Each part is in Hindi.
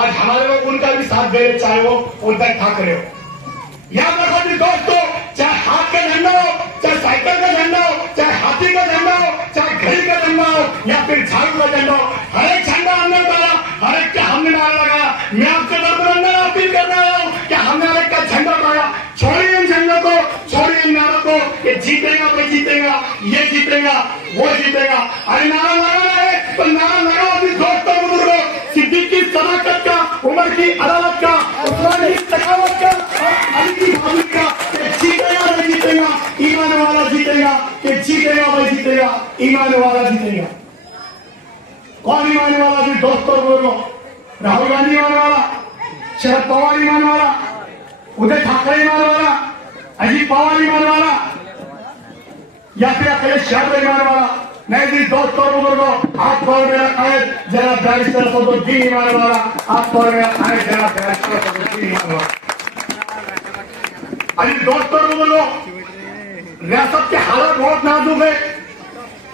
आज हमारे लोग उनका भी साथ दे रहे, चाहे वो उद्धव ठाकरे हो। याद रखो दोस्तों, चाहे हाथ का झंडा हो, चाहे साइकिल का झंडा हो, चाहे हाथी का झंडा हो, चाहे घड़ी का झंडा हो या फिर झाड़ू का झंडा हो, हर एक झंडा हमने उतारा, हर एक के हमने नारा लगाया। मैं आपसे धर्मेंद्र अपील कर रहा हूँ कि हमने हर एक का झंडा उठाया। छोड़िए इन झंडों को, छोड़िए इन नारों को। ये जीतेगा तो जीतेगा, ये जीतेगा वो जीतेगा। अरे नारा लगाना है तो नारा लगाओ अपनी दोस्तों बुजुर्गों, सिद्दीकी सदाकत का, उमर की अदालत का, उस्मान की सखावत का और अली की भाभी का। जीतेगा वही जीतेगा, ईमान वाला जीतेगा। कि जीतेगा वही जीतेगा, ईमान वाला जीतेगा। कौन ईमान वाला जी दोस्तों बोलो? राहुल गांधी ईमान वाला, शरद पवार ईमान वाला, उद्धव ठाकरे ईमान वाला, अजीत पवार ईमान वाला या फिर अखिलेश यादव ईमान वाला? नहीं जी दोस्तों बुजुर्गों, आपको और मेरा कायद जनाब बैरिस्टर सदरुद्दीन ईमान वाला, आपको और मेरा कायद जनाब बैरिस्टर सदरुद्दीन ईमान वाला। अभी दोस्तों बुजुर्गों, रियासत के हालात बहुत नाजुक है,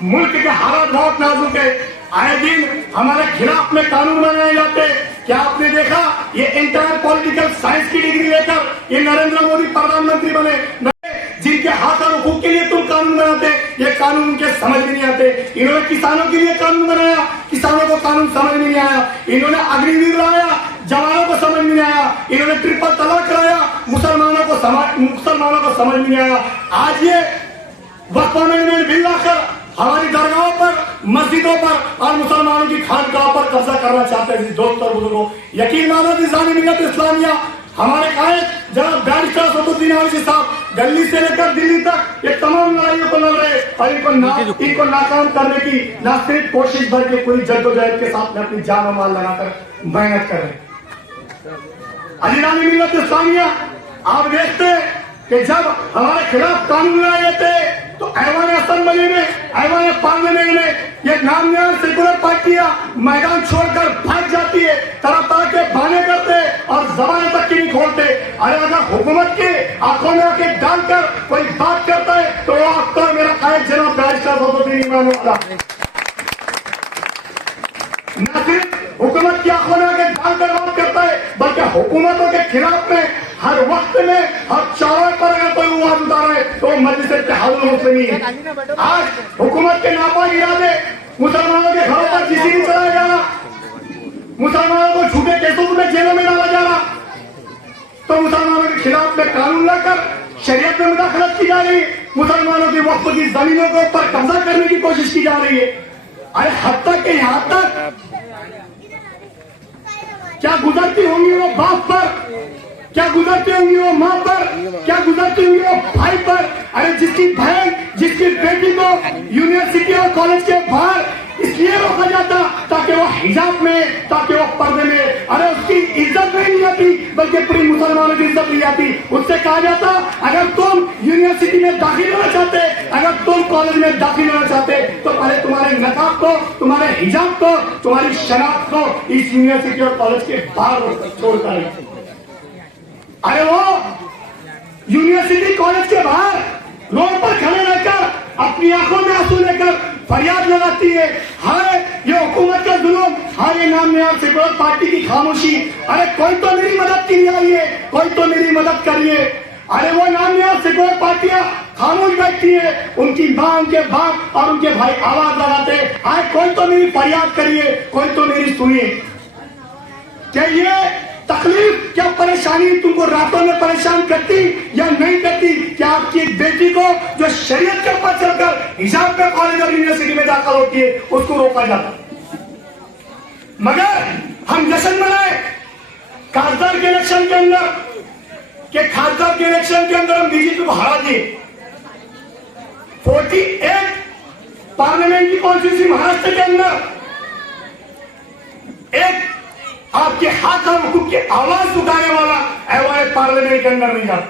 मुल्क के हालात बहुत नाजुक है। आए दिन हमारे खिलाफ में कानून बनाए जाते। क्या आपने देखा ये इंटर पॉलिटिकल साइंस की डिग्री लेकर ये नरेंद्र मोदी प्रधानमंत्री बने, जिनके हाथ और हुकूक के लिए तुम कानून बनाते, ये कानून उनके समझ में नहीं आते। इन्होंने किसानों के लिए कानून बनाया, किसानों को कानून समझ में नहीं आया। इन्होंने अग्निवीर लाया, जवानों को समझ में नहीं आया। इन्होंने ट्रिपल तलाक कराया, मुसलमानों को समझ में नहीं आया। आज ये वक्फ अमेंडमेंट बिल लाकर हमारी दरगाहों पर, मस्जिदों पर और मुसलमानों की खानगाहों पर कब्जा करना चाहते हैं। दोस्तों बुजुर्गों, यकीन मानो निज़ाम मिल्लत इस्लामिया हमारे कायद जनाब बैरिस्टर सदरुद्दीन ओवैसी साहब दिल्ली से लेकर दिल्ली तक ये तमाम लड़ाइयों को लड़ रहे और इनको नाकाम करने की न सिर्फ कोशिश बल्कि पूरी जद्दोजहद के साथ में अपनी जान और माल लगाकर मेहनत कर रहे। निज़ाम मिल्लत इस्लामिया आप देखते हैं कि जब हमारे खिलाफ कानून लाए जाते तो ऐवान असेंबली में, ऐवान पार्लियामेंट में ये नामनिहाल सेकुलर पार्टियां मैदान छोड़कर भाग जाती है, तरह तरह के बहाने करते और जबान तक की नहीं खोलते। अरे अगर हुकूमत के आंखों में आके डालकर कोई बात करता है तो वो आपका मेरा कायद जनाब बैरिस्टर सदरुद्दीन ईमान वाला न सिर्फ हुकूमत की आंखों में आके डालकर बात करता है बल्कि हुकूमतों के खिलाफ में हर वक्त में हर चौराहे पर अगर कोई आवाज उतारा है तो मजलिस इत्तेहादुल मुस्लिमीन। आज हुकूमत के नापाक इरादे मुसलमानों के घरों पर किसी नहीं चलाया जा रहा, मुसलमानों को झूठे केसों में जेलों में डाला जा रहा, तो मुसलमानों के खिलाफ में कानून लाकर शरीयत में मुदाखलत की जा रही है, मुसलमानों की वक्फ की जमीनों के ऊपर कब्जा करने की कोशिश की जा रही है। अरे हद तक यहाँ तक क्या गुजरती होंगी वो बाप पर, क्या गुजरती होंगी वो माँ पर, क्या गुजरती होंगी वो भाई पर। अरे जिसकी बहन, जिसकी बेटी को यूनिवर्सिटी और कॉलेज के बाहर इसलिए रोका जाता ताकि वो हिजाब में, ताकि वो पर्दे में, अरे उसकी इज्जत नहीं आती बल्कि पूरी मुसलमानों की इज्जत नहीं आती। उससे कहा जाता अगर तुम यूनिवर्सिटी में दाखिल होना चाहते, अगर तुम कॉलेज में दाखिल होना चाहते तो पहले तुम्हारे नकाब को, तुम्हारे हिजाब को, तुम्हारी शनाख्त को इस यूनिवर्सिटी और कॉलेज के बाहर छोड़कर। अरे वो यूनिवर्सिटी कॉलेज के बाहर रोड पर खड़े रहकर अपनी आंखों में आंसू लेकर फरियाद लगाती है, हाय ये हुकूमत का जुल्म, हाय ये नामनिहाल सेकुलर पार्टी की खामोशी। अरे कोई तो मेरी मदद के लिए आइए, कोई तो मेरी मदद करिए। अरे वो नामनिहाल सेकुलर पार्टियां खामोश बैठती है, उनकी मां, उनके बाप और उनके भाई आवाज लगाते, हाय कोई तो मेरी फरियाद करिए, कोई तो मेरी सुनिए। क्या ये तकलीफ, क्या परेशानी तुमको रातों में परेशान करती या नहीं करती? क्या आपकी एक बेटी को जो शरीयत के ऊपर चलकर हिजाब में कॉलेज और यूनिवर्सिटी में दाखिल होती है उसको रोका जाता? मगर हम जश्न मनाए खासदार के इलेक्शन के अंदर, के खासदार के इलेक्शन के अंदर हम बीजेपी को हरा दिए। 48 पार्लियामेंट की कॉन्स्टिट्यूंसी महाराष्ट्र के अंदर एक आपके हाथ और हुकूक की आवाज उठाने वाला ऐवान पार्लियामेंट के अंदर नहीं जाता।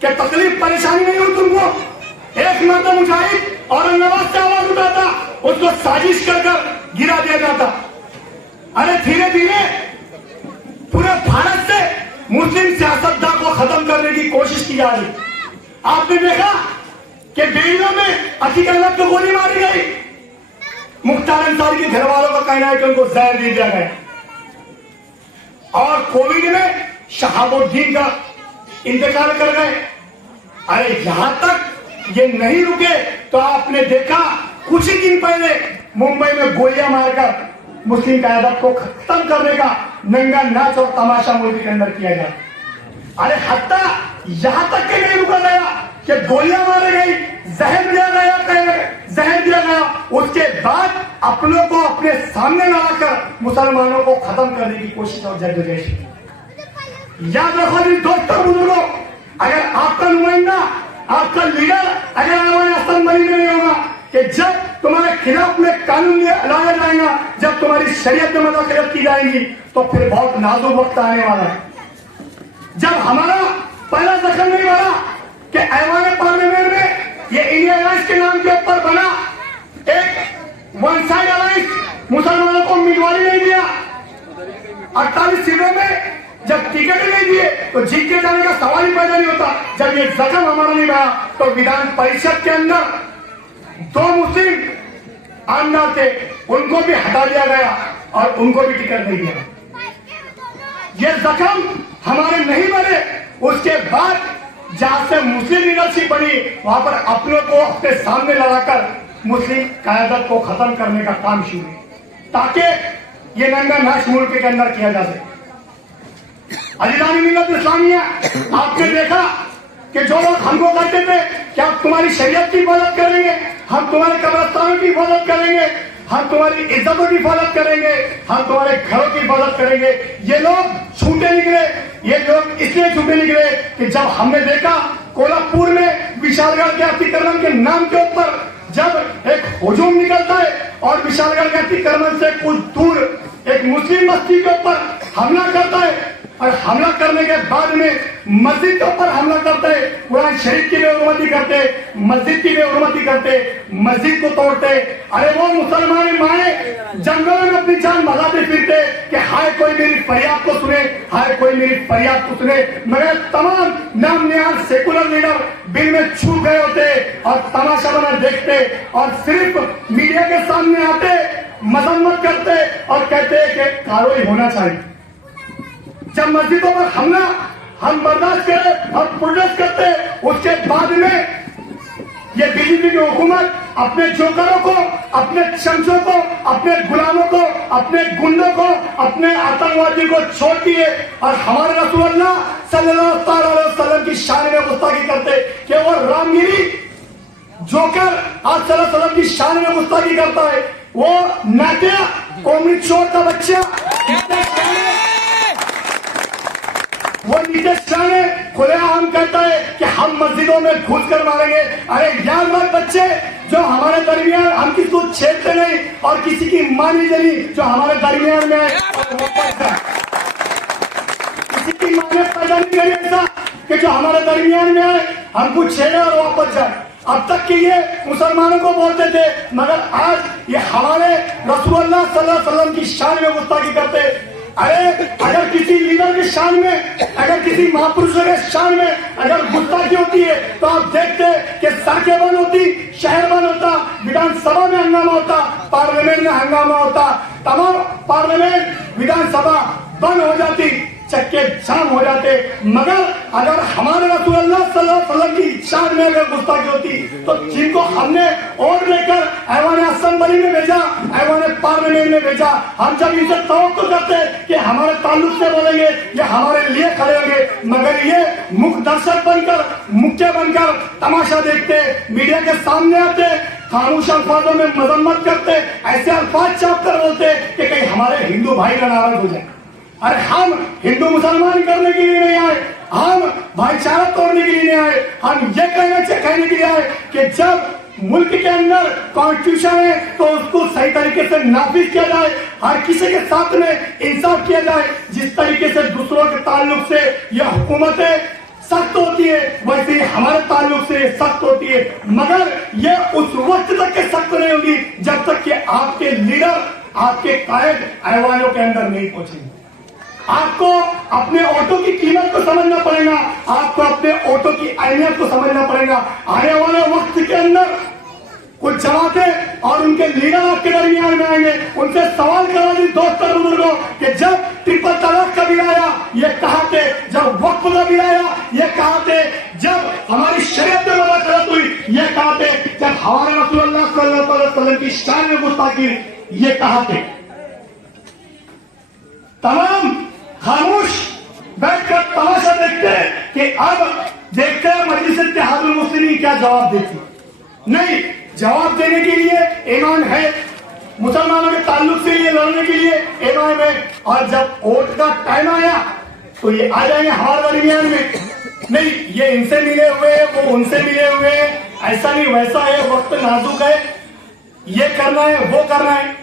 क्या तकलीफ परेशानी नहीं हुई तुमको? एक मर्द मुजाहिद औरंगाबाद से आवाज उठाता, उसको साजिश कर गिरा दिया जाता। अरे धीरे धीरे पूरे भारत से मुस्लिम सियासतदान को खत्म करने की कोशिश की जा रही। आपने देखा कि बेरिया में अतीक अहमद को गोली मारी गई, मुख्तार अंसारी के घर वालों का कहना है कि उनको जहर दे दिया गया। और कोविड में शहाबुद्दीन का इंतकाल कर गए। अरे यहां तक ये नहीं रुके तो आपने देखा कुछ ही दिन पहले मुंबई में गोलियां मारकर मुस्लिम क़यादत को खत्म करने का नंगा नाच और तमाशा मुल्क के अंदर किया गया। अरे हत्या यहां तक के नहीं रुका गया कि गोलियां मारी गई, जहर दिया गया, उसके बाद अपनों को अपने सामने लाकर मुसलमानों को खत्म करने की कोशिश और जद्दोजहद। याद रखो जी दोस्तों बुजुर्गों, अगर आपका नुमाइंदा, आपका लीडर अगर हमारे असेंबली में नहीं होगा कि जब तुम्हारे खिलाफ में कानून लाया जाएगा, जब तुम्हारी शरीयत में मुदाखलत की जाएगी, तो फिर बहुत नाजुक वक्त आने वाला है। जब हमारा पहला जख्म नहीं बना कि ऐवान पार्लियामेंट में ये इंडिया अलायंस के नाम के ऊपर बना एक वन साइड अलायंस, मुसलमानों को उम्मीदवारी नहीं दिया, 48 सीटों में जब टिकट नहीं दिए तो जीत के जाने का सवाल ही पैदा नहीं होता। जब ये जख्म हमारा नहीं बना तो विधान परिषद के अंदर 2 मुस्लिम आमदार थे, उनको भी हटा दिया गया और उनको भी टिकट नहीं दिया। ये जख्म हमारे नहीं बने, उसके बाद जहां से मुस्लिम लीडरशिप बनी वहां पर अपनों को अपने सामने लगाकर मुस्लिम क़यादत को खत्म करने का काम शुरू ताकि ये नंगा नाच मुल्क के अंदर किया जा सके। अजीज़ान मिल्लत इस्लामिया, आपने देखा कि जो लोग हमको कहते थे कि आप तुम्हारी शरीयत की हिफाजत करेंगे, हम तुम्हारे कब्रिस्तानों की हिफाजत करेंगे, हम तुम्हारी इज्जतों की हिफाजत करेंगे, हम तुम्हारे घरों की हिफाजत करेंगे, ये लोग छूटे निकले। ये लोग इसलिए छूटे निकले कि जब हमने देखा कोल्हापुर में विशालगढ़ के अतिक्रमण के नाम के ऊपर जब एक हुजूम निकलता है और विशालगढ़ के अतिक्रमण से कुछ दूर एक मुस्लिम बस्ती के ऊपर हमला करता है और हमला करने के बाद में मस्जिद के ऊपर हमला करते, कुरान शरीफ की बेहुरमती करते, मस्जिद की बेहुरमती करते, मस्जिद को तोड़ते। अरे वो मुसलमान माए जंगलों में अपनी जान भगाते फिरते कि हाय कोई मेरी फरियाद को सुने, हाय कोई मेरी फरियाद को सुने, मगर तमाम नाम निहार सेकुलर लीडर बिल में छूट गए होते और तमाशा बना देखते और सिर्फ मीडिया के सामने आते, मजम्मत करते और कहते कि कार्रवाई होना चाहिए। जब मस्जिदों पर हमला हम बर्दाश्त करें और प्रोटेस्ट करते, उसके बाद में ये बीजेपी की हुकूमत अपने जोकरों को, अपने चमचों को, अपने गुलामों को, अपने गुंडों को, अपने आतंकवादी को छोड़ती है और हमारे रसूल अल्लाह सल्लल्लाहु अलैहि वसल्लम की शान में गुस्ताखी करते कि वो रामगिरी जोकर आज सल्लल्लाहु अलैहि वसल्लम की शान में गुस्ताखी करता है। वो नाटिया कौमी चोर का बच्चा वो नीतीश शाह खुलेआम कहता है कि हम मस्जिदों में घुस कर मारेंगे। अरे यार मत बच्चे, जो हमारे दरमियान हम किसी को छेड़ते नहीं और किसी की मां नहीं जली, जो हमारे दरमियान में किसी की मां ने पैदा नहीं करी ऐसा कि जो हमारे दरमियान में आए हमको छेड़े और वापस जाए। अब तक कि ये मुसलमानों को बोलते थे, मगर आज ये हमारे रसूलुल्लाह सल्लल्लाहु अलैहि वसल्लम की शान में गुस्ताखी करते। अरे अगर किसी लीडर की शान में, अगर किसी महापुरुषों के शान में अगर गुस्ताखी होती है तो आप देखते कि सड़कें बंद होती, शहर बंद होता, विधानसभा में हंगामा होता, पार्लियामेंट में हंगामा होता, तमाम पार्लियामेंट विधानसभा बंद हो जाती, चक्के जाम हो जाते। मगर अगर हमारे रसूलुल्लाह सल्लल्लाहु अलैहि वसल्लम की शान में अगर गुस्ताखी होती तो जिनको हमने और लेकर ऐवान असेंबली में भेजा, ऐवान पार्लियामेंट में भेजा, हम जब इनसे तवक्कुल करते कि हमारे ताल्लुक से बोलेंगे, ये हमारे लिए खड़े होंगे, मगर ये मुख्य दर्शक बनकर, मुख्य बनकर तमाशा देखते, मीडिया के सामने आते, खामोश अल्फाजों में मजम्मत करते, ऐसे अल्फाज छाप कर बोलते कि कहीं हमारे हिंदू भाई का नाराज हो जाए। अरे हम हिंदू मुसलमान करने के लिए नहीं आए, हम भाईचारा तोड़ने के लिए नहीं आए, हम ये कहने के लिए आए कि जब मुल्क के अंदर कॉन्स्टिट्यूशन है तो उसको सही तरीके से नाफिज किया जाए, हर किसी के साथ में इंसाफ किया जाए। जिस तरीके से दूसरों के ताल्लुक से यह हुकूमतें सख्त होती है, वैसे ही हमारे ताल्लुक से सख्त होती है, मगर ये उस वक्त तक के सख्त नहीं होगी जब तक कि आपके लीडर, आपके कायद ऐवानों के अंदर नहीं पहुंचेंगे। आपको अपने ऑटो की कीमत को समझना पड़ेगा, आपको अपने ऑटो की अहमियत को समझना पड़ेगा। आने वाले वक्त के अंदर कुछ जमातें और उनके लीडर आपके दरमियान में आएंगे, उनसे सवाल करा दी दोस्तों बुजुर्गों कि जब ट्रिपल तलाक का बिल आया, ये कहाँ थे? जब वक्फ का बिल आया, ये कहाँ थे? जब हमारी शरीयत में मुदाखलत हुई, ये कहाँ थे? जब हमारे रसूलुल्लाह सल्लल्लाहु अलैहि वसल्लम की शान में गुस्ताखी, ये कहाँ थे? तमाम खामोश बैठकर तमाशा देखते हैं कि अब देखते हैं मजलिस इत्तेहादुल मुस्लिमीन क्या जवाब देती। नहीं, जवाब देने के लिए ईमान है, मुसलमानों के ताल्लुक से ये लड़ने के लिए ईमान है, और जब वोट का टाइम आया तो ये आ जाएंगे हमारे दरमियान में। नहीं, ये इनसे मिले हुए, वो उनसे मिले हुए, ऐसा नहीं वैसा है, वक्त नाजुक है, ये करना है, वो करना है।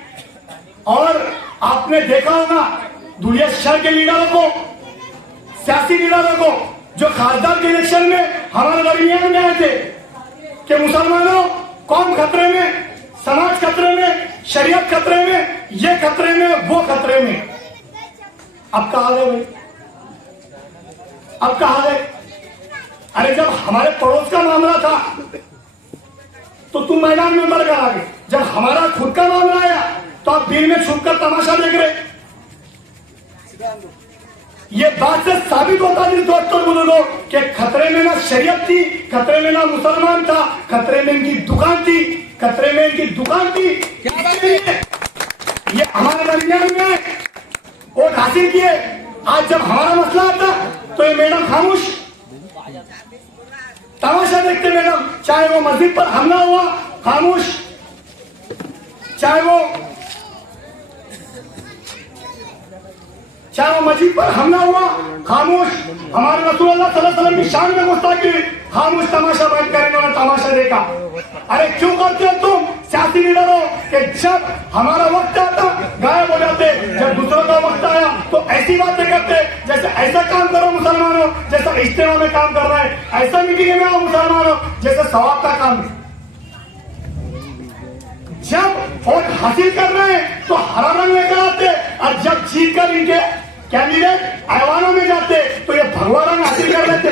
और आपने देखा होगा दुनिया शहर के लीडरों को, सियासी लीडरों को, जो खासदार के इलेक्शन में हमारे दरमियान में आए थे कि मुसलमानों कौम खतरे में, समाज खतरे में, शरीयत खतरे में, ये खतरे में, वो खतरे में। अब कहा गए भाई, अब कहा गए? अरे जब हमारे पड़ोस का मामला था तो तुम मैदान में उतर कर आ गए, जब हमारा खुद का मामला आया तो आप दिल में छुपकर तमाशा देख रहे। ये बात से साबित होता है दोस्तों बुजुर्गों कि खतरे में ना शरीयत थी, खतरे में ना मुसलमान था, खतरे में इनकी दुकान थी, खतरे में इनकी दुकान थी। ये हमारे दरमियान में वोट हासिल किए। आज जब हमारा मसला आता तो ये मैडम खामोश तमाशा देखते। मैडम, चाहे वो मस्जिद पर हमला हुआ खामोश, चाहे वो मस्जिद पर हमला हुआ खामोश, हमारे रसूलुल्लाह सल्लल्लाहु अलैहि वसल्लम की शान में गुस्ताखी खामोश तमाशा बंद कर इन्होंने तमाशा देखा। अरे क्यों करते हो तुम सियासी लीडरों कि जब हमारा वक्त आता गायब हो जाते, जब दूसरों का वक्त आया तो ऐसी बातें करते जैसे ऐसा काम करो मुसलमानों जैसा इज्तिमा में काम कर रहा है, ऐसा मीटिंग में आओ मुसलमानों जैसे सवाब का काम है। जब वोट हासिल कर रहे हैं तो हरा रंग लेकर आते, और जब जीत कर इनके कैंडिडेट ऐवानों में जाते तो ये भगवा रंग हासिल कर लेते।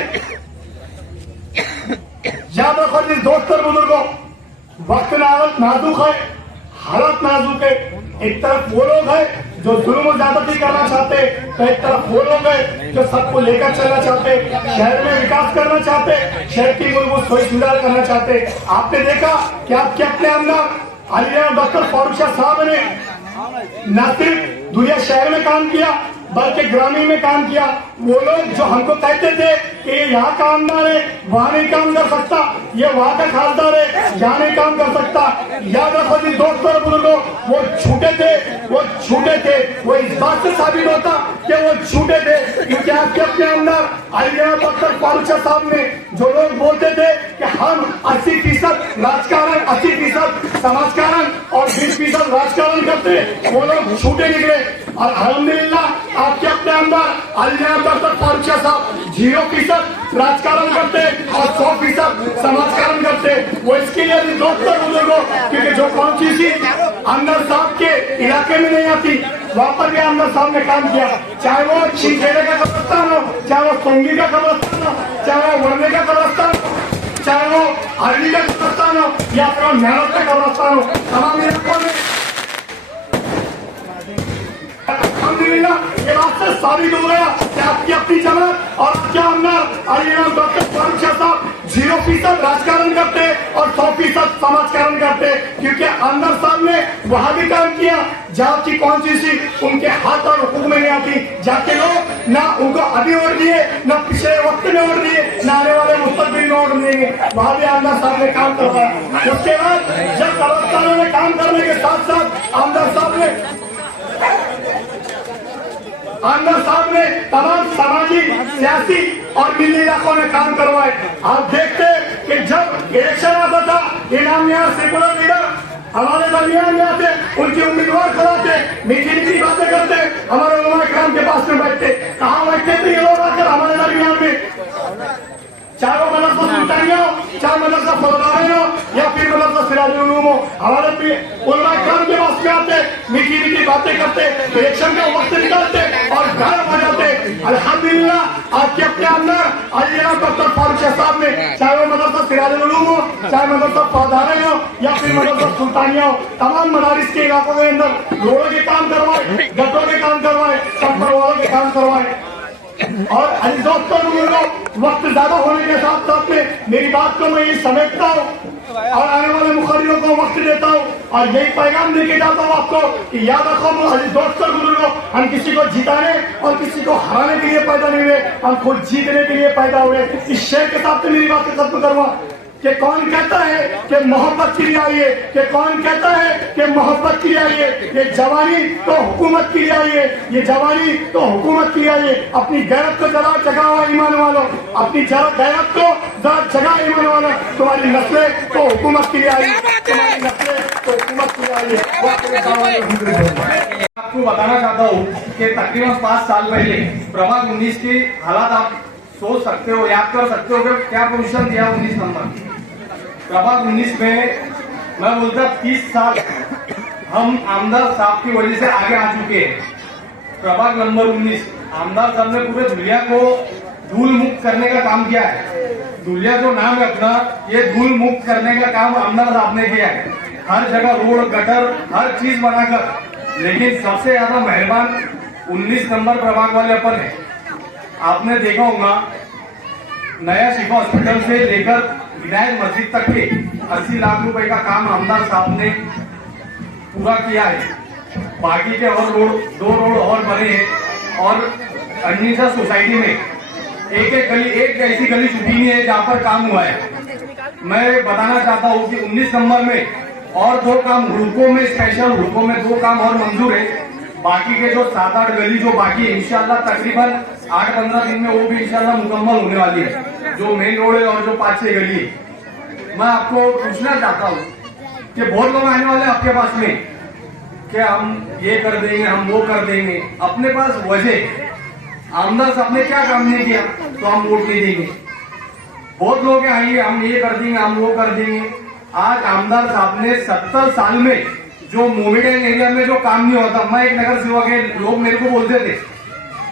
याद रखो जिस दोस्त और बुजुर्गों, वक्त नाजुक है, हालत नाजुक है। एक तरफ वो लोग हैं जो जुल्म ज्यादती करना चाहते, तो एक तरफ वो लोग हैं जो सबको लेकर चलना चाहते, शहर में विकास करना चाहते, शहर की मूलभूत सोच सुधार करना चाहते। आपने देखा कि आपके अपने अंदर आलिया डॉक्टर फारूक शाह साहब ने न सिर्फ दुनिया शहर में काम किया बल्कि ग्रामीण में काम किया। वो लोग जो हमको कहते थे कि ये यहाँ का आमदार है, वहाँ नहीं काम कर सकता, ये वहाँ का खासदार है, यहाँ नहीं काम कर सकता। याद रखो जी दोस्तों और बुजुर्गों, वो झूठे थे, वो झूठे थे। वो इस बात से साबित होता कि वो झूठे थे क्योंकि आपके अपने अंदर आलिया डॉक्टर फारूक शाह साहब ने जो लोग बोलते थे कि हम 80% राजकारण, 80% समाजकारण और 20% राजकारण करते, वो लोग झूठे निकले। और अल्हम्दुलिल्लाह आपके अपने अंदर आलिया डॉक्टर फारूक शाह साहब 0% राजकारण करते और 100% समाजकारण करते। वो इसके लिए दोस्तों बुजुर्गों, क्योंकि जो कौन सी चीज अंदर साहब के इलाके में नहीं आती वहां पर भी अंदर साहब ने काम किया, चाहे वो छिंकेरे का कब्रिस्तान हो, चाहे वो सोंगी का कब्रिस्तान हो, चाहे वो वर्णे का कब्रिस्तान हो, चाहे वो अरली का कब्रिस्तान हो या फिर मेहनत का कब्रिस्तान हो, तमाम इलाकों में अल्हम्दुलिल्लाह ये बात से साबित हो गया कि आपकी अपनी जमात और क्या अंदर आलिया डॉक्टर फारूक शाह साहब 0% राजकारण करते और 100% समाजकारण करते, क्योंकि अंदर साहब ने वहां भी काम किया जहाँ की कौन सी उनके हाथ और हुकूक में नहीं आती, जाके लोग ना उनको अभी वोट दिए, ना पिछले वक्त में वोट दिए, ना आने वाले मुस्तकबिल में वोट देंगे, वहां भी अंदर साहब ने काम करवाया। उसके बाद जब कब्रिस्तानों में काम करने के साथ साथ अंदर साहब ने तमाम सामाजिक, सियासी और मिली इलाकों में काम करवाए। आप देखते कि जब इलेक्शन आता था, इनाम यहाँ सेकुलर लीडर हमारे दरमियान में आते, उनके उम्मीदवार खड़ाते, मीठी मीठी बातें करते, हमारे उलमा इकराम के पास में बैठते। कहाँ बैठते थे ये लोग आकर हमारे दरमियान में, चाहे वो मदरसा सुल्तानिया हो, चाहे मदरसा फौजदारी हो या फिर मदरसा सिराजुल उलूम हो, हमारे उलमा इकराम के पास में आते, मीठी मीठी बातें करते, इलेक्शन का वक्त निकालते और गायब हो जाते। अल्हम्दुलिल्लाह आपके अपने अंदर आलिया डॉक्टर फारूक शाह साहब ने, चाहे वो मदरसा सिराजुल उलूम हो चाहे मदरसा पाधारे हो या फिर मदरसा सुल्तानिया हो, तमाम मदारिस के इलाकों के अंदर रोडों के काम करवाए, गटरों के काम करवाए, टप्पर वालों के काम करवाए। और अजी दोस्तों, वक्त ज्यादा होने के साथ साथ में मेरी बात को मैं ये समेटता हूँ और आने वाले मुखर्रियों को वक्त देता हूँ और यही पैगाम देके जाता हूँ आपको कि याद रखो अजी दोस्तों बुजुर्गों, हम किसी को जिताने और किसी को हराने के लिए पैदा नहीं हुए, हम खुद जीतने के लिए पैदा हुए। इस शेर के साथ मेरी बात खत्म करूंगा कि कौन कहता है कि मोहब्बत के लिए आइए, कि कौन कहता है कि मोहब्बत के लिए आइए, ये जवानी तो हुकूमत के लिए आइए, ये जवानी तो हुकूमत के लिए आइए। अपनी गैरत को जरा जगाओ ईमान वालों, अपनी गैरत को जरा जगा ईमान वालों। तुम्हारी नस्लें तो हुकूमत के लिए आई, तुम्हारी नस्लें तो हुकूमत के लिए आई। आपको बताना चाहता हूँ कि तकरीबन 5 साल पहले प्रभाग 19 की हालात आप सोच सकते हो, याद कर सकते हो कि क्या पोजीशन दिया 19 नंबर प्रभाग 19 में। मैं बोलता 30 साल हम आमदार साहब की वजह से आगे आ चुके हैं। प्रभाग नंबर 19 आमदार साहब ने पूरे धुलिया को धूल मुक्त करने का काम किया है। धुलिया जो नाम है अपना, ये धूल मुक्त करने का काम आमदार साहब ने किया है। हर जगह रोड गटर हर चीज बनाकर, लेकिन सबसे ज्यादा मेहरबान 19 नंबर प्रभाग वाले अपन है। आपने देखा होगा नया शिफा हॉस्पिटल से लेकर विनायक मस्जिद तक के 80 लाख रुपए का काम आमदार साहब ने पूरा किया है। बाकी के और रोड 2 रोड और बने हैं और अंडीसा सोसाइटी में एक ऐसी गली छुट्टी नहीं है जहाँ पर काम हुआ है। मैं बताना चाहता हूँ कि 19 नंबर में और 2 काम हुड़कों में, स्पेशल हुड़कों में 2 काम और मंजूर है। बाकी के जो 7-8 गली जो बाकी है, इंशाल्लाह तकरीबन 8-15 दिन में वो भी इंशाल्लाह मुकम्मल होने वाली है, जो मेन रोड है और जो 5-6 गली है। मैं आपको पूछना चाहता हूँ कि बहुत लोग आने वाले आपके पास में कि हम ये कर देंगे, हम वो कर देंगे। अपने पास वजह आमदार साहब ने क्या काम नहीं किया तो हम वोट नहीं देंगे। बहुत लोग आएंगे, हम ये कर देंगे, हम वो कर देंगे। आज आमदार साहब ने 70 साल में जो मोमेडियन एरिया में जो काम नहीं होता, मैं एक नगर सेवक है, लोग मेरे को बोलते थे,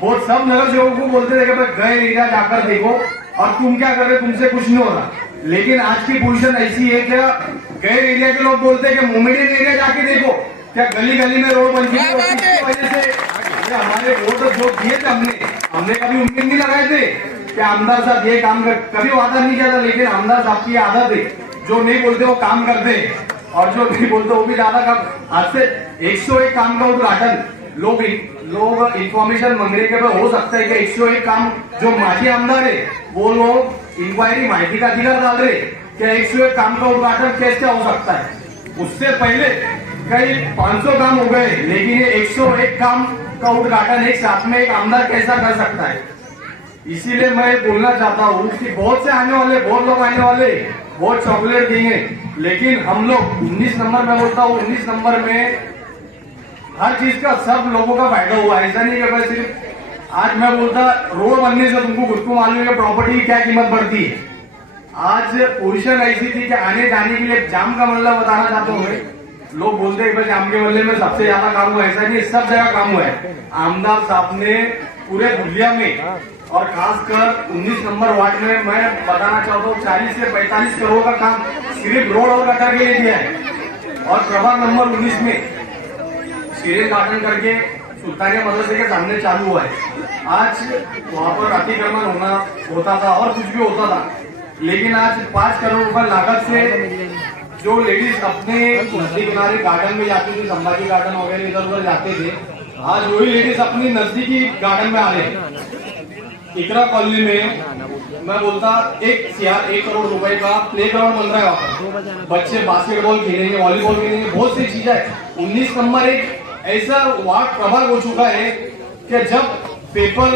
बहुत सब नगर सेवकों को बोलते थे कि भाई गए एरिया जाकर देखो और तुम क्या कर रहे, तुमसे कुछ नहीं हो रहा। लेकिन आज की पोजीशन ऐसी है क्या गए एरिया के लोग बोलते हैं कि मोमेडियन एरिया जाके देखो, क्या गली गली में रोड बन चुकी है। इसकी वजह से हमारे वोट जो दिए थे हमने कभी उम्मीद नहीं लगाए थे कि आमदार साहब ये काम कर, कभी वादा नहीं किया था। लेकिन आमदार साहब की आदत है, जो नहीं बोलते वो काम करते और जो नहीं बोलते वो भी ज्यादा काम। आज से 101 काम का उद्घाटन लोग इंफॉर्मेशन मंगने के बाद हो सकता है कि 101 काम जो माजी आमदार है वो लोग इंक्वायरी माहिती का अधिकार डाल रहे कि 101 काम का उद्घाटन कैसे हो सकता है। उससे पहले कई 500 काम हो गए, लेकिन ये 101 काम का उद्घाटन एक साथ में एक आमदार कैसा कर सकता है। इसीलिए मैं बोलना चाहता हूँ कि बहुत से आने वाले, बहुत लोग आने वाले, बहुत चॉकलेट देंगे, लेकिन हम लोग 19 नंबर में बोलता हूँ 19 नंबर में हर चीज का सब लोगों का फायदा हुआ। ऐसा नहीं कि भाई सिर्फ आज मैं बोलता रोड बनने से तुमको खुद को मालूम है प्रॉपर्टी की क्या कीमत बढ़ती है। आज पोजीशन ऐसी थी कि आने जाने के लिए जाम का मतलब बताना चाहता हूँ। लोग बोलते हैं भाई जाम के मल्ले में सबसे ज्यादा काम हुआ, ऐसा नहीं, सब जगह काम हुआ है। आमदार साहब ने पूरे दुनिया में और खासकर 19 नंबर वार्ड में मैं बताना चाहता हूँ 40 से 45 करोड़ का काम सिर्फ रोड और गटर के लिए दिया है। और प्रभाग नंबर 19 में सीरियल गार्डन करके सुल्तानिया मदरसे के सामने चालू हुआ है। आज वहाँ पर अतिक्रमण होता था और कुछ भी होता था, लेकिन आज 5 करोड़ रुपए लागत से जो लेडीज अपने नजदीक किनारे गार्डन में जाती थी, संभाजी गार्डन वगैरह इधर उधर जाते थे, आज वही लेडीज अपनी नजदीकी गार्डन में आ रहे हैं। इकरा कॉलोनी में मैं बोलता 1 करोड़ रुपए का प्ले ग्राउंड बन रहा है। वहाँ पर बच्चे बास्केटबॉल खेलेंगे, वॉलीबॉल खेलेंगे, बहुत सी चीजें है। 19 नंबर एक ऐसा वार्ड प्रभाग हो चुका है कि जब पेपर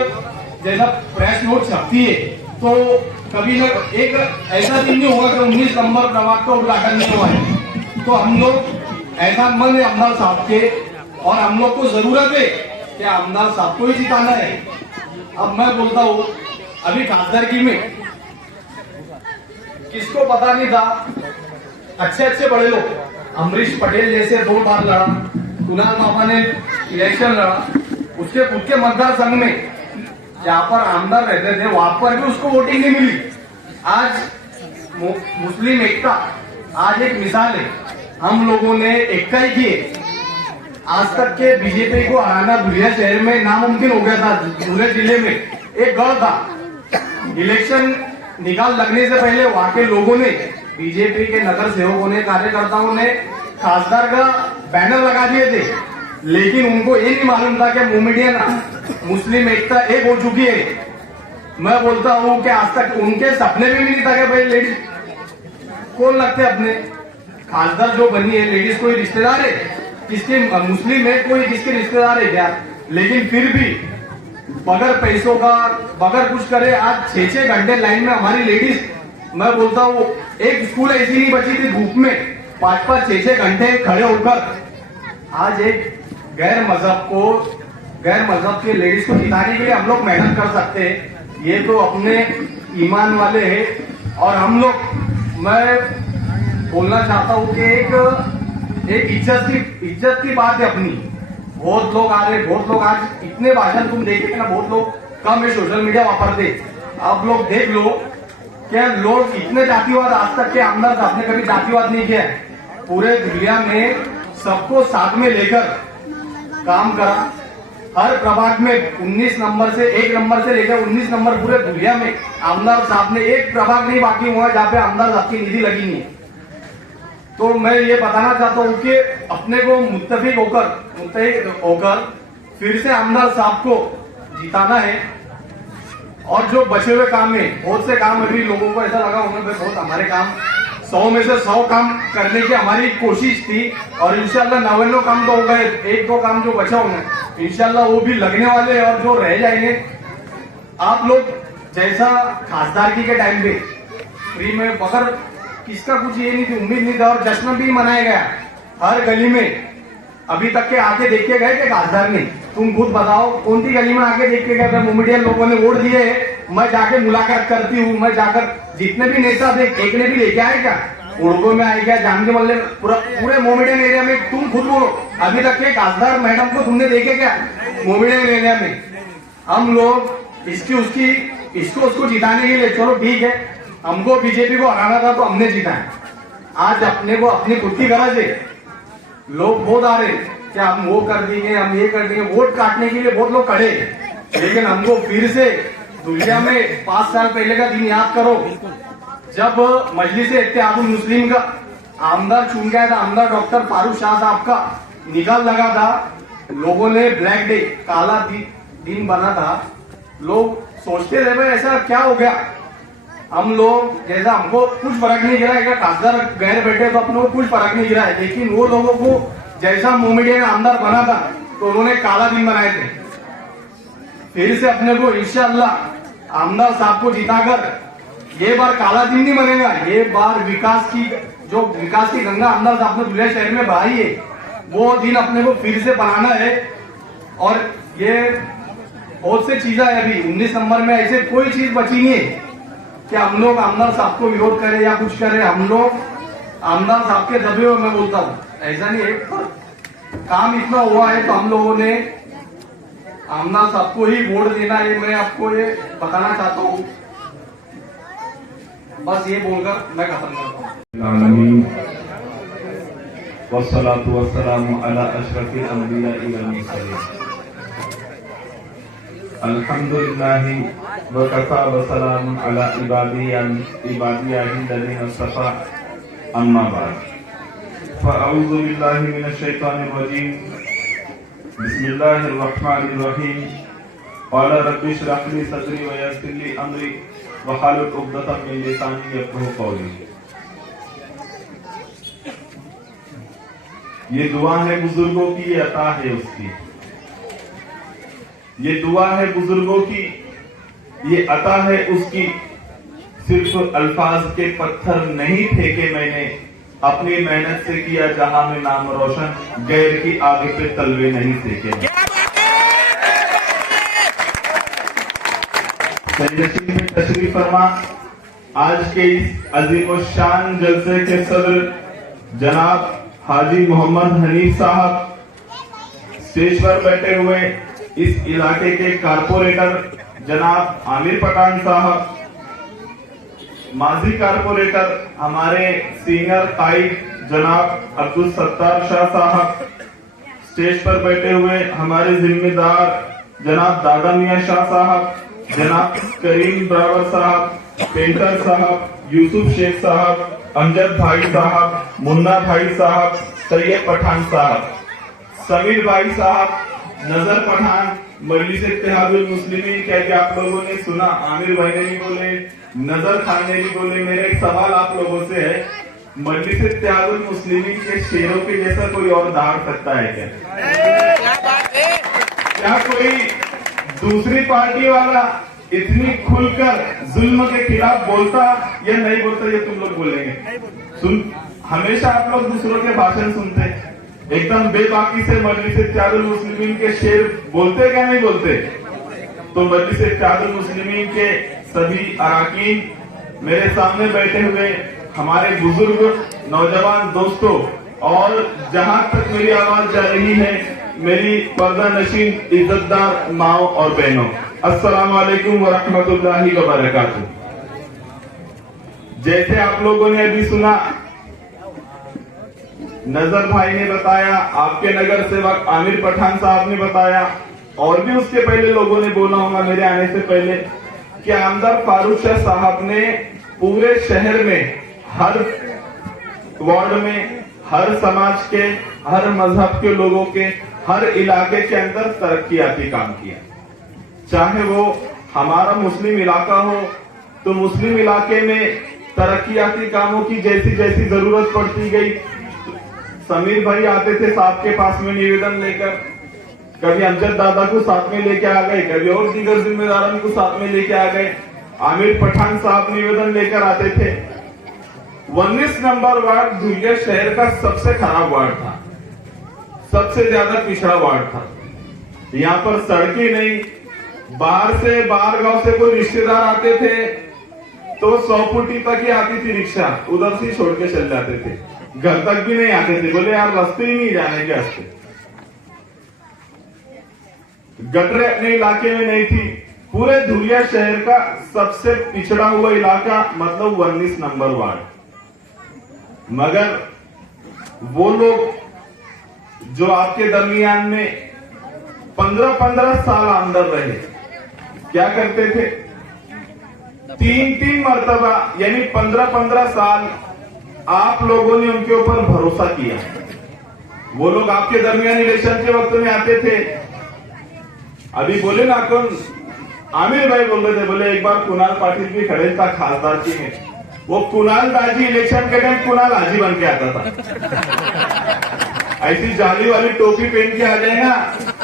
जैसा प्रेस नोट छपती है तो कभी न एक ऐसा दिन नहीं होगा कि 19 नंबर प्रभाग का उद्घाटन नहीं हुआ है। तो हम लोग ऐसा मन है आमदार साहब के और हम लोग को जरूरत है कि आमदार साहब को ही जिताना है। अब मैं बोलता हूँ अभी खासदारकी में किसको पता नहीं था, अच्छे बड़े लोग अमरीश पटेल जैसे 2 बार लड़ा, कुणाल मामा ने इलेक्शन लड़ा, उसके खुद के मतदार संघ में जहाँ पर आमदार रहते थे वहां पर भी उसको वोटिंग नहीं मिली। आज मुस्लिम एकता आज एक मिसाल है। हम लोगों ने एकता ही की है। आज तक के बीजेपी को हराना धुलिया शहर में नामुमकिन हो गया था। धुले जिले में एक गढ़ था। इलेक्शन निकाल लगने से पहले वहां के लोगों ने, बीजेपी के नगर सेवकों ने, कार्यकर्ताओं ने खासदार का बैनर लगा दिए थे, लेकिन उनको ये नहीं मालूम था कि मोमेडियन मुस्लिम एकता एक हो चुकी है। मैं बोलता हूँ कि आज तक उनके सपने में भी नहीं था कि भाई लेडीज कौन लगते अपने खासदार जो बनी है, लेडीज कोई रिश्तेदार है किसके, मुस्लिम है कोई किसके रिश्तेदार है क्या? लेकिन फिर भी बगैर पैसों का, बगैर कुछ करे आज 6-6 घंटे लाइन में हमारी लेडीज, मैं बोलता हूँ एक स्कूल ऐसी नहीं बची थी धूप में 5-5, 6-6 घंटे खड़े होकर आज एक गैर मजहब के लेडीज को जिताने के लिए हम लोग मेहनत कर सकते हैं। ये तो अपने ईमान वाले हैं। और हम लोग, मैं बोलना चाहता हूँ कि एक इज्जत की बात है अपनी। बहुत लोग आ रहे, बहुत लोग आज इतने भाषण तुम देखे ना, बहुत लोग कम है सोशल मीडिया वापरते। आप लोग देख लो क्या लोग इतने जातिवाद, आज तक के आमदार आपने कभी जातिवाद नहीं किया है। पूरे दुनिया में सबको साथ में लेकर काम करा। हर प्रभाग में 19 नंबर से 1 नंबर से लेकर 19 नंबर पूरे दुनिया में आमदार साहब ने एक प्रभाग नहीं बाकी हुआ जहाँ पे आमदार साहब की निधि लगी नहीं। तो मैं ये बताना चाहता हूँ कि अपने को मुत्तफिक होकर फिर से आमदार साहब को जिताना है। और जो बचे हुए काम है, बहुत से काम अभी लोगों को ऐसा लगा होंगे बहुत हमारे काम 100 में से 100 काम करने की हमारी कोशिश थी और इंशाल्लाह 99 काम तो हो गए। 1-2 काम जो बचा होंगे इंशाल्लाह वो भी लगने वाले और जो रह जाएंगे। आप लोग जैसा खासदारकी के टाइम पे फ्री में बगैर किसका कुछ ये नहीं थी, उम्मीद नहीं था और जश्न भी मनाया गया हर गली में। अभी तक के आके देख के गए कि खासदार ने, तुम खुद बताओ कौन सी गली में आके देख के गए? मोमेडियन लोगों ने वोट दिए है, मैं जाके मुलाकात करती हूँ। मैं जाकर जितने भी नेता थे एक ने भी लेके आए क्या? उड़गो में आए क्या? जानके मल्ले पूरे मोमेडियन एरिया में तुम खुद बोलो अभी तक के खासदार मैडम को तुमने देखे क्या मोमेडियन एरिया में? हम लोग इसको उसको जिताने के लिए, चलो ठीक है, हमको बीजेपी को हराना था तो हमने जीता है। आज अपने को अपनी खुद की गरज है। लोग बहुत आ रहे कि हम वो कर देंगे, हम ये कर देंगे, वोट काटने के लिए बहुत लोग खड़े। लेकिन हमको फिर से दुनिया में 5 साल पहले का दिन याद करो जब मजलिस-ए-इत्तेहादुल मुस्लिम का आमदार चुन गया था, आमदार डॉक्टर फारूक शाह साहब का निकाल लगा था। लोगों ने ब्लैक डे, काला दिन बना था। लोग सोचते रहे भाई ऐसा क्या हो गया? हम लोग जैसा, हमको कुछ फर्क नहीं गिरा है, खासदार गैर बैठे तो अपने को कुछ फर्क नहीं गिरा है। लेकिन वो लोगों को जैसा मोमेडियन आमदार बना था तो उन्होंने काला दिन बनाए थे। फिर से अपने को इंशाअल्लाह आमदार साहब को जिताकर ये बार काला दिन नहीं बनेगा। ये बार विकास की गंगा आमदार साहब ने दुलिया शहर में बहाई है, वो दिन अपने को फिर से बनाना है। और ये बहुत से चीजें है, अभी 19 नंबर में ऐसे कोई चीज बची नहीं है कि हम लोग आमदार साहब को विरोध करें या कुछ करें। हम लोग आमदार साहब के दबे हुए, मैं बोलता हूँ ऐसा नहीं है, काम इतना हुआ है तो हम लोगों ने आमदार साहब को ही वोट देना है। मैं आपको ये बताना चाहता हूँ, बस ये बोलकर मैं खत्म करता हूँ। वस्सलातु वस्सलामु अला अशरफिल अंबिया वल मुरसलीन। अल्हम्दुलिल्लाहि व कफा व सलामुन अला इबादिय्यिल्लज़ीना सफ़ा अम्मा बाद। फ़अऊज़ु बिल्लाहि मिनश शैतानिर रजीम। बिस्मिल्लाहिर रहमानिर रहीम। क़ाल रब्बि इश्रह ली सदरी व यस्सिर ली अमरी वहलुल उक़दतम मिन लिसानी यफ़क़हू क़ौली। ये दुआ है बुजुर्गों की, ये अता है उसकी। ये दुआ है बुजुर्गों की, ये अता है उसकी। सिर्फ अल्फाज के पत्थर नहीं फेंके मैंने, अपनी मेहनत से किया जहां में नाम रोशन, गैर की आगे पे तलवे नहीं फेंके। तशरीफ फरमा आज के इस अजीम शान जलसे के सदर जनाब हाजी मोहम्मद हनीफ साहब, स्टेज पर बैठे हुए इस इलाके के कारपोरेटर जनाब आमिर पठान साहब, माजी कारपोरेटर हमारे सीनियर काइद जनाब अब्दुल सत्तार शाह साहब, स्टेज पर बैठे हुए हमारे जिम्मेदार जनाब दादा मियां शाह साहब, जनाब करीम ब्रावर साहब, पेंटर साहब, यूसुफ शेख साहब, अमजद भाई साहब, मुन्ना भाई साहब, सैयद पठान साहब, समीर भाई साहब, नजर पठान, मजलिस इत्तेहादुल मुस्लिमीन। क्या कि आप लोगों ने सुना, आमिर भाई ने भी बोले, नजर खान ने भी बोले। मेरा एक सवाल आप लोगों से है, मजलिस इत्तेहादुल मुस्लिमीन के शेरों के जैसा कोई और दहाड़ सकता है क्या? क्या कोई दूसरी पार्टी वाला इतनी खुलकर जुल्म के खिलाफ बोलता या नहीं बोलता, ये तुम लोग बोलेंगे? हमेशा आप लोग दूसरों के भाषण सुनते, एकदम बेबाकी से मजलिस इत्तेहादुल मुस्लिमीन के शेर बोलते क्या नहीं बोलते? तो मजलिस इत्तेहादुल मुस्लिमीन के सभी अरकान, मेरे सामने बैठे हुए हमारे बुजुर्ग नौजवान दोस्तों, और जहां तक मेरी आवाज जा रही है, मेरी पर्दा नशीन इज्जतदार माओ और बहनों, अस्सलाम वालेकुम व रहमतुल्लाहि व बरकातुहू। जैसे आप लोगों ने अभी सुना, नजर भाई ने बताया, आपके नगर सेवक आमिर पठान साहब ने बताया, और भी उसके पहले लोगों ने बोला होगा मेरे आने से पहले, कि आमदार फारूक शाह साहब ने पूरे शहर में, हर वार्ड में, हर समाज के, हर मजहब के लोगों के, हर इलाके के अंदर तरक्कियाती काम किया। चाहे वो हमारा मुस्लिम इलाका हो, तो मुस्लिम इलाके में तरक्कियाती कामों की जैसी जैसी जरूरत पड़ती गई, समीर भाई आते थे साहब के पास में निवेदन लेकर, कभी अमजद दादा को साथ में लेके आ गए, कभी और दीगर जिम्मेदारों को साथ में लेके आ गए। आमिर पठान साहब निवेदन लेकर आते थे। 19 नंबर वार्ड धुलिया शहर का सबसे खराब वार्ड था, सबसे ज्यादा पिछड़ा वार्ड था। यहाँ पर सड़कें नहीं, बाहर से, बाहर गांव से कोई रिश्तेदार आते थे तो 100 फुटी तक ही आती थी रिक्शा, उधर से छोड़ के चल जाते थे, घर तक भी नहीं आते थे, बोले यार रास्ते ही नहीं जाने के रास्ते। गटरे अपने इलाके में नहीं थी। पूरे धुलिया शहर का सबसे पिछड़ा हुआ इलाका, मतलब 19 नंबर वार्ड। मगर वो लोग जो आपके दरमियान में 15-15 साल अंदर रहे, क्या करते थे? 3-3 मर्तबा, यानी 15-15 साल आप लोगों ने उनके ऊपर भरोसा किया। वो लोग आपके दरमियान इलेक्शन के वक्त में आते थे। अभी बोले ना, कौन आमिर भाई बोल रहे थे, बोले एक बार कुणाल पाटिल भी खड़े था खासदार की में, वो कुणाल दाजी इलेक्शन के टाइम कुणाल हाजी बन के आता था। ऐसी जाली वाली टोपी पहन के आ जाए ना,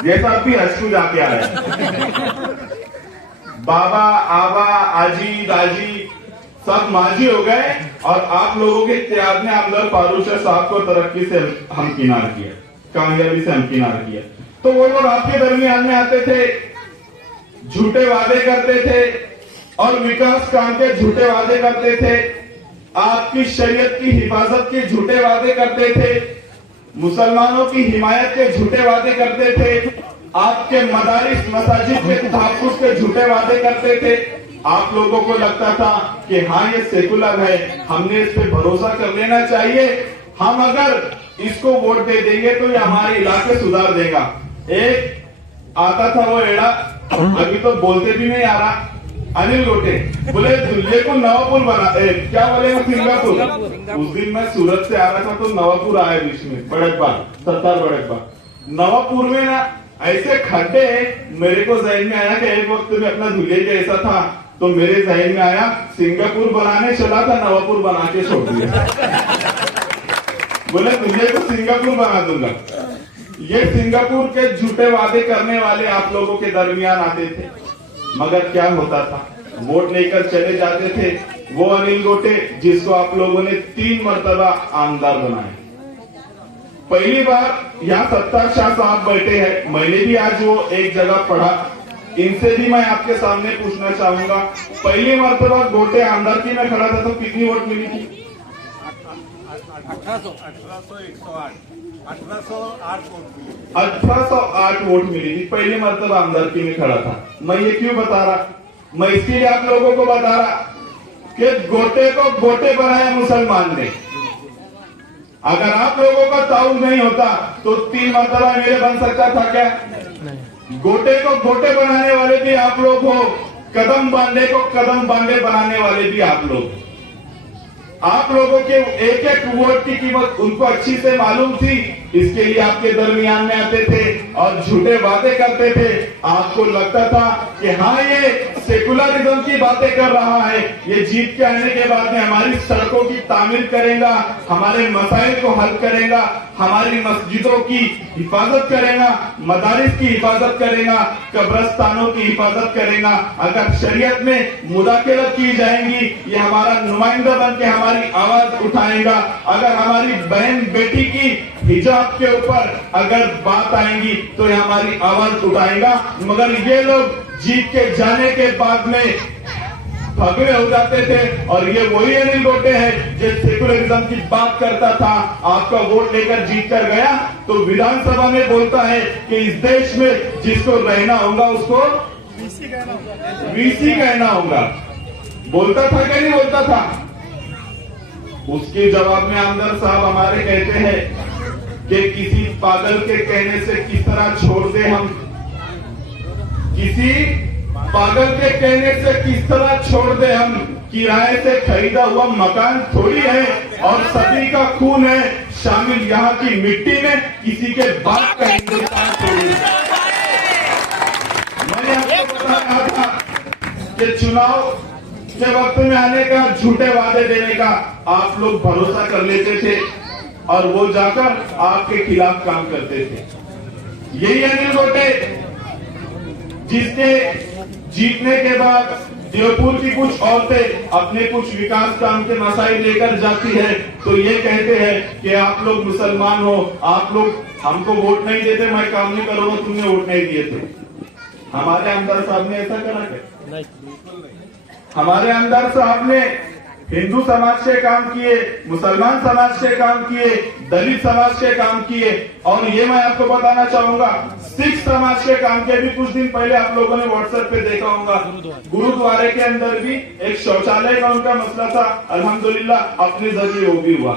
जैसा अभी हस्कू जाके आ रहे। बाबा, आबा, आजी, दाजी सब माजी हो गए, और आप लोगों के इत्तेहाद ने आमदार फारूक शाह साहब को तरक्की से हमकिनार किया, कामयाबी से हमकिनार किया। तो वो लोग आपके दरमियान में आते थे, झूठे वादे करते थे, और विकास काम के झूठे वादे करते थे, आपकी शरीयत की हिफाजत के झूठे वादे करते थे, मुसलमानों की हिमायत के झूठे वादे करते थे, आपके मदारिस मसाजिद के तहफ्फुज़ के झूठे वादे करते थे। आप लोगों को लगता था कि हाँ ये सेकुलर है, हमने इस पे भरोसा कर लेना चाहिए, हम अगर इसको वोट दे देंगे तो ये हमारे इलाके सुधार देगा। एक आता था वो एड़ा, अभी तो बोलते भी नहीं आ रहा, अनिल गोटे, बोले दुल्हे को नवापुर बना, क्या बोले सिंगापुर। उस दिन मैं सूरत से आ रहा था तो नवापुर आया बीच में, बड़कबाग, सत्तार बड़कबाग। नवापुर में ना ऐसे खड्डे, मेरे को जहन में आया कि एक वक्त में अपना दुल्हे जैसा था, तो मेरे जहन में आया सिंगापुर बनाने चला था, नवापुर बना के छोड़ दिया। बोले दुल्हे को सिंगापुर बना दूंगा। ये सिंगापुर के झूठे वादे करने वाले आप लोगों के दरमियान आते थे, मगर क्या होता था? वोट लेकर चले जाते थे। वो अनिल गोटे जिसको आप लोगों ने 3 मर्तबा आमदार बनाया। पहली बार यहाँ सत्तार शाह साहब बैठे हैं, मैंने भी आज वो एक जगह पढ़ा, इनसे भी मैं आपके सामने पूछना चाहूंगा। पहली मर्तबा गोटे आमदारकी में खड़ा था तो कितनी वोट मिली थी? 1808 वोट मिली थी, पहली मर्तबा आमदारकी में खड़ा था। मैं ये क्यों बता रहा? मैं इसके लिए आप लोगों को बता रहा कि गोटे को गोटे बनाया मुसलमान ने। अगर आप लोगों का ताउन नहीं होता तो 3 मरतबा मेरे बन सकता था क्या? गोटे को गोटे बनाने वाले भी आप लोग हो, कदम बांधे को कदम बांधे बनाने वाले भी आप लोग। आप लोगों के एक एक वोट की कीमत उनको अच्छी से मालूम थी, इसके लिए आपके दरमियान में आते थे और झूठे बातें करते थे। आपको लगता था कि हाँ ये सेकुलरिज्म की बातें कर रहा है, ये जीत के आने के बाद में हमारी सड़कों की तामीर करेगा, हमारे मसाइल को हल करेगा, हमारी मस्जिदों की हिफाजत करेगा, मदारिस की हिफाजत करेगा, कब्रस्तानों की हिफाजत करेगा। अगर शरीयत में मुदाखलत की जाएंगी, ये हमारा नुमाइंदा बन के हमारी आवाज उठाएगा। अगर हमारी बहन बेटी की हिजाब के ऊपर अगर बात आएंगी तो ये हमारी आवाज उठाएगा। मगर ये लोग जीत के जाने के बाद में भगवे हो जाते थे। और ये वही अनिल गोटे है जो सेकुलरिज्म की बात करता था, आपका वोट लेकर जीत कर गया तो विधानसभा में बोलता है कि इस देश में जिसको रहना होगा उसको वीसी कहना होगा। बोलता था कि नहीं बोलता था? उसके जवाब में आमदार साहब हमारे कहते हैं कि किसी पागल के कहने से किस तरह छोड़ दे हम, किसी पागल के कहने से किस तरह छोड़ दे हम। किराए से खरीदा हुआ मकान थोड़ी है और सभी का खून है शामिल यहाँ की मिट्टी में, किसी के बाप का हिंदुस्तान थोड़ी है। मैंने आपको बता रहा था कि चुनाव के वक्त में आने का, झूठे वादे देने का आप लोग भरोसा कर लेते थे और वो जाकर आपके खिलाफ काम करते थे। यही अनिल गोटे जिसके जीतने के बाद देवपुर की कुछ औरतें अपने कुछ विकास काम के मसाइल लेकर जाती है तो ये कहते हैं कि आप लोग मुसलमान हो, आप लोग हमको वोट नहीं देते, मैं काम नहीं करूंगा, तुमने वोट नहीं दिए थे। हमारे आमदार साहब ने ऐसा करा क्या? हमारे आमदार साहब ने हिंदू समाज के काम किए, मुसलमान समाज के काम किए, दलित समाज के काम किए। और ये मैं आपको बताना चाहूंगा, सिख समाज के काम के भी कुछ दिन पहले आप लोगों ने व्हाट्सएप पे देखा होगा, गुरुद्वारे के अंदर भी एक शौचालय का उनका मसला था, अल्हम्दुलिल्लाह अपने जरिए वो भी हुआ।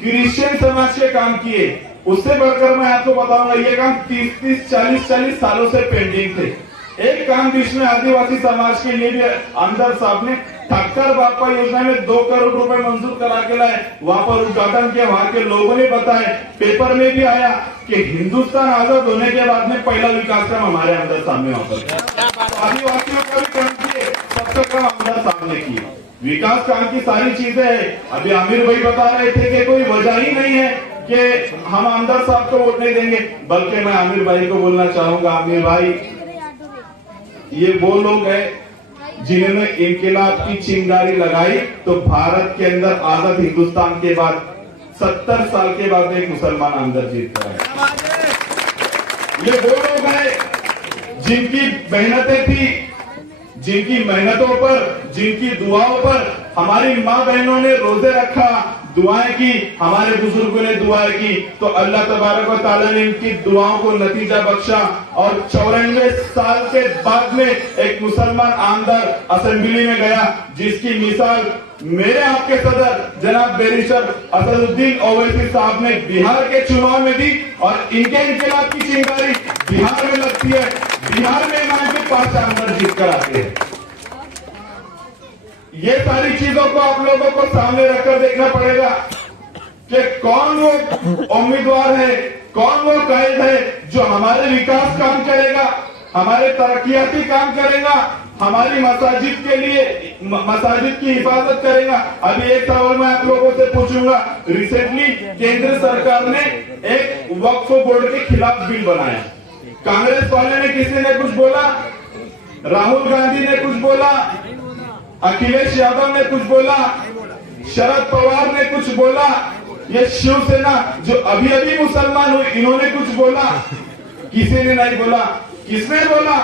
क्रिश्चियन समाज के काम किए। उससे बढ़कर मैं आपको बताऊंगा, ये काम 30-30, 40-40 सालों से पेंडिंग थे। एक काम बीच में आदिवासी समाज के लिए भी आमदार साहब ने ठक्कर बापा योजना में 2 करोड़ रुपए मंजूर करा के लाए, वहां पर उद्घाटन किया। वहां के लोगों ने बताया, पेपर में भी आया कि हिंदुस्तान आजाद होने के बाद में पहला विकास काम हमारे आमदार साहब ने वहां पर आदिवासियों का भी काम किए, सबका काम आमदार साहब ने किए। विकास काम की सारी चीजें है। अभी आमिर भाई बता रहे थे कि कोई वजह ही नहीं है कि हम आमदार साहब को वोट नहीं देंगे, बल्कि मैं आमिर भाई को बोलना चाहूंगा, आमिर भाई ये वो लोग हैं जिन्होंने इनकलाब की चिंगारी लगाई तो भारत के अंदर आजाद हिंदुस्तान के बाद 70 साल के बाद एक मुसलमान अंदर जीत रहा है। ये वो लोग हैं जिनकी मेहनतें थी, जिनकी मेहनतों पर, जिनकी दुआओं पर हमारी माँ बहनों ने रोजे रखा, दुआएं की, हमारे बुजुर्गों ने दुआएं की, तो अल्लाह तबारक व तआला ने इनकी दुआओं को नतीजा बख्शा। और 94 साल के बाद में एक मुसलमान आमदार असेंबली में गया, जिसकी मिसाल मेरे आपके सदर जनाब बैरिस्टर असदुद्दीन ओवैसी साहब ने बिहार के चुनाव में दी। और इनके इनकलाब की चिंगारी बिहार में लगती है, बिहार में इमाम के 5 आमदार जीत कर आते हैं। ये सारी चीजों को आप लोगों को सामने रखकर देखना पड़ेगा कि कौन वो उम्मीदवार है, कौन वो कायद है जो हमारे विकास काम करेगा, हमारे तरक्याती काम करेगा, हमारी मसाजिद के लिए मसाजिद की हिफाजत करेगा। अभी एक सवाल मैं आप लोगों से पूछूंगा, रिसेंटली केंद्र सरकार ने एक वक्फ बोर्ड के खिलाफ बिल बनाया। कांग्रेस वाले ने, किसी ने कुछ बोला, राहुल गांधी ने कुछ बोला, अखिलेश यादव ने कुछ बोला, शरद पवार ने कुछ बोला, ये शिवसेना जो अभी अभी मुसलमान हुई इन्होंने कुछ बोला, किसी ने नहीं बोला। किसने बोला?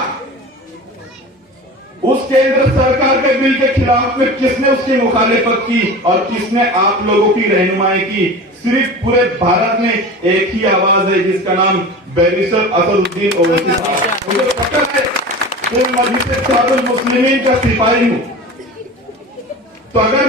उस केंद्र सरकार के बिल के खिलाफ में किसने उसकी मुखालिफत की और किसने आप लोगों की रहनुमाई की? सिर्फ पूरे भारत में एक ही आवाज है जिसका नाम बैरिस्टर असदुद्दीन ओवैसी साहब। मुझे पता है कि मैं मजलिस मुस्लिमीन का सिपाही हूं, तो अगर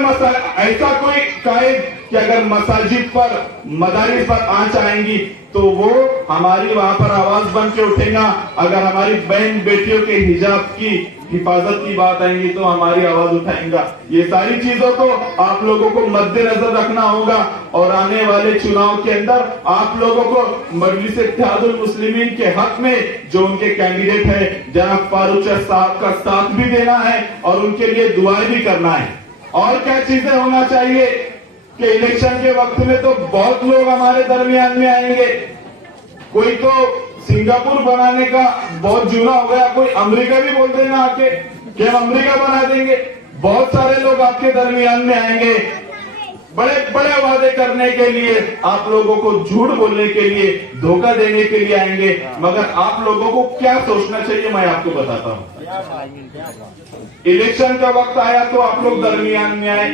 ऐसा कोई कायद कि अगर मसाजिद पर मदारिस पर आंच आएंगी तो वो हमारी वहां पर आवाज बन के उठेगा। अगर हमारी बहन बेटियों के हिजाब की हिफाजत की बात आएंगी तो हमारी आवाज उठाएंगा। ये सारी चीजों को आप लोगों को मद्देनजर रखना होगा और आने वाले चुनाव के अंदर आप लोगों को मजलिस इत्तेहादुल मुस्लिमीन के हक में जो उनके कैंडिडेट है जनाब फारूक साहब का साथ भी देना है और उनके लिए दुआएं भी करना है। और क्या चीजें होना चाहिए कि इलेक्शन के वक्त में तो बहुत लोग हमारे दरमियान में आएंगे। कोई तो सिंगापुर बनाने का बहुत जूना हो गया, कोई अमेरिका भी बोल देना आके कि हम अमेरिका बना देंगे। बहुत सारे लोग आपके दरमियान में आएंगे बड़े बड़े वादे करने के लिए, आप लोगों को झूठ बोलने के लिए, धोखा देने के लिए आएंगे। मगर आप लोगों को क्या सोचना चाहिए मैं आपको बताता हूं। इलेक्शन का वक्त आया तो आप लोग दरमियान में आए।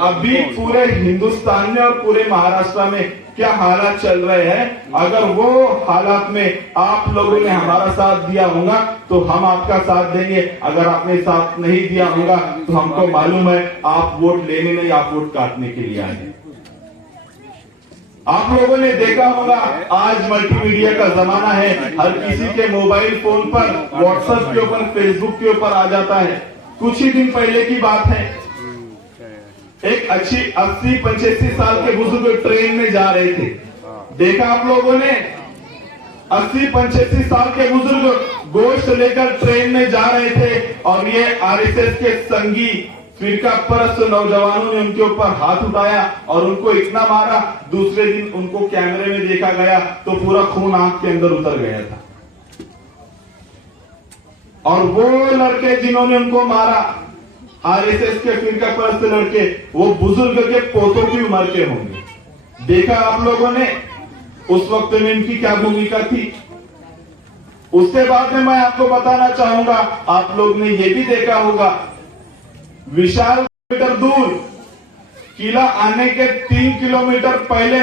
अभी पूरे हिंदुस्तान में और पूरे महाराष्ट्र में क्या हालात चल रहे हैं, अगर वो हालात में आप लोगों ने हमारा साथ दिया होगा तो हम आपका साथ देंगे। अगर आपने साथ नहीं दिया होगा तो हमको मालूम है आप वोट लेने नहीं, आप वोट काटने के लिए आए। आप लोगों ने देखा होगा आज मल्टीमीडिया का जमाना है, हर किसी के मोबाइल फोन पर व्हाट्सएप के ऊपर फेसबुक के ऊपर आ जाता है। कुछ ही दिन पहले की बात है, एक 80-85 साल के बुजुर्ग ट्रेन में जा रहे थे। देखा आप लोगों ने 80-85 साल के बुजुर्ग गोश्त लेकर ट्रेन में जा रहे थे और ये आरएसएस के संगी फिरका परस्त नौजवानों ने उनके ऊपर हाथ उठाया और उनको इतना मारा। दूसरे दिन उनको कैमरे में देखा गया तो पूरा खून आंख के अंदर उतर गया था। और वो लड़के जिन्होंने उनको मारा, आरएसएस के फिरका परस्त लड़के, वो बुजुर्ग के पोतों की उम्र के होंगे। देखा आप लोगों ने उस वक्त में इनकी क्या भूमिका थी। उसके बाद में मैं आपको बताना चाहूंगा, आप लोग ने ये भी देखा होगा विशाल किलोमीटर दूर किला आने के 3 किलोमीटर पहले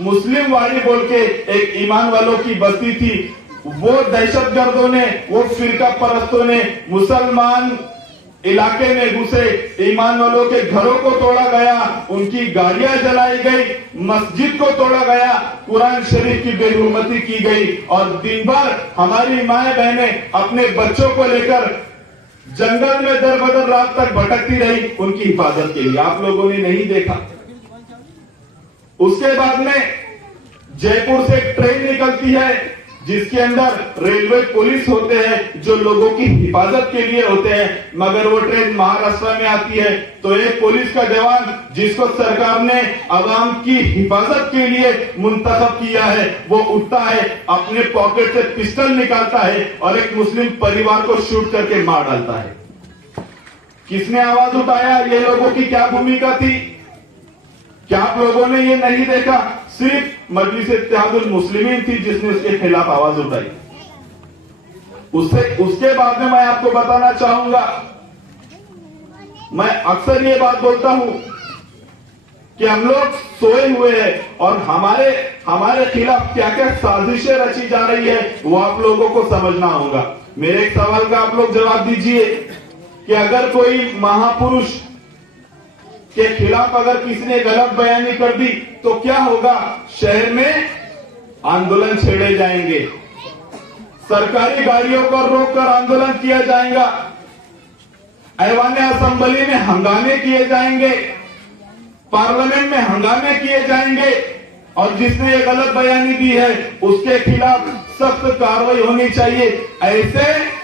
मुस्लिम वाड़ी बोल के एक ईमान वालों की बस्ती थी। वो दहशतगर्दों ने, वो फिरका परस्तों ने मुसलमान इलाके में घुसे, ईमान वालों के घरों को तोड़ा गया, उनकी गाड़ियां जलाई गई, मस्जिद को तोड़ा गया, कुरान शरीफ की बेहुरमती की गई और दिन भर हमारी माए बहनें अपने बच्चों को लेकर जंगल में दर बदर रात तक भटकती रही उनकी हिफाजत के लिए। आप लोगों ने नहीं देखा। उसके बाद में जयपुर से एक ट्रेन निकलती है जिसके अंदर रेलवे पुलिस होते हैं जो लोगों की हिफाजत के लिए होते हैं। मगर वो ट्रेन महाराष्ट्र में आती है तो एक पुलिस का जवान जिसको सरकार ने आवाम की हिफाजत के लिए मुंतखब किया है, वो उठता है, अपने पॉकेट से पिस्टल निकालता है और एक मुस्लिम परिवार को शूट करके मार डालता है। किसने आवाज उठाया? ये लोगों की क्या भूमिका थी? क्या आप लोगों ने ये नहीं देखा? सिर्फ मजलिस इत्तेहादुल मुस्लिमीन थी जिसने उसके खिलाफ आवाज उठाई। उसके बाद में मैं आपको बताना चाहूंगा, मैं अक्सर ये बात बोलता हूं कि हम लोग सोए हुए हैं और हमारे खिलाफ क्या क्या साजिशें रची जा रही है वो आप लोगों को समझना होगा। मेरे एक सवाल का आप लोग जवाब दीजिए कि अगर कोई महापुरुष के खिलाफ अगर किसी ने गलत बयानी कर दी तो क्या होगा? शहर में आंदोलन छेड़े जाएंगे, सरकारी गाड़ियों को रोककर आंदोलन किया जाएगा, ऐवाने असेंबली में हंगामे किए जाएंगे, पार्लियामेंट में हंगामे किए जाएंगे और जिसने ये गलत बयानी दी है उसके खिलाफ सख्त कार्रवाई होनी चाहिए। ऐसे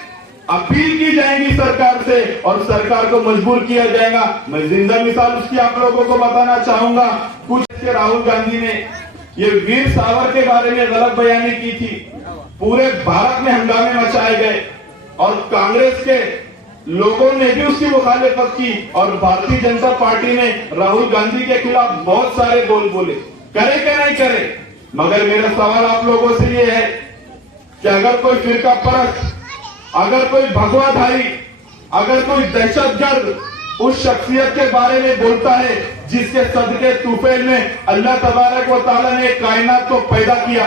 अपील की जाएगी सरकार से और सरकार को मजबूर किया जाएगा। मैं जिंदा मिसाल उसकी आप लोगों को बताना चाहूंगा। कुछ के राहुल गांधी ने ये वीर सावर के बारे में गलत बयानी की थी, पूरे भारत में हंगामे मचाए गए और कांग्रेस के लोगों ने भी उसकी मुखालिफत की और भारतीय जनता पार्टी ने राहुल गांधी के खिलाफ बहुत सारे बोल बोले। करे क्या नहीं करे? मगर मेरा सवाल आप लोगों से ये है कि अगर कोई फिरका परस्त, अगर कोई भगवाधारी, अगर कोई दहशतगर्द उस शख्सियत के बारे में बोलता है जिसके सदके तूफैल में अल्लाह तबारक व तआला ने कायनात को पैदा किया,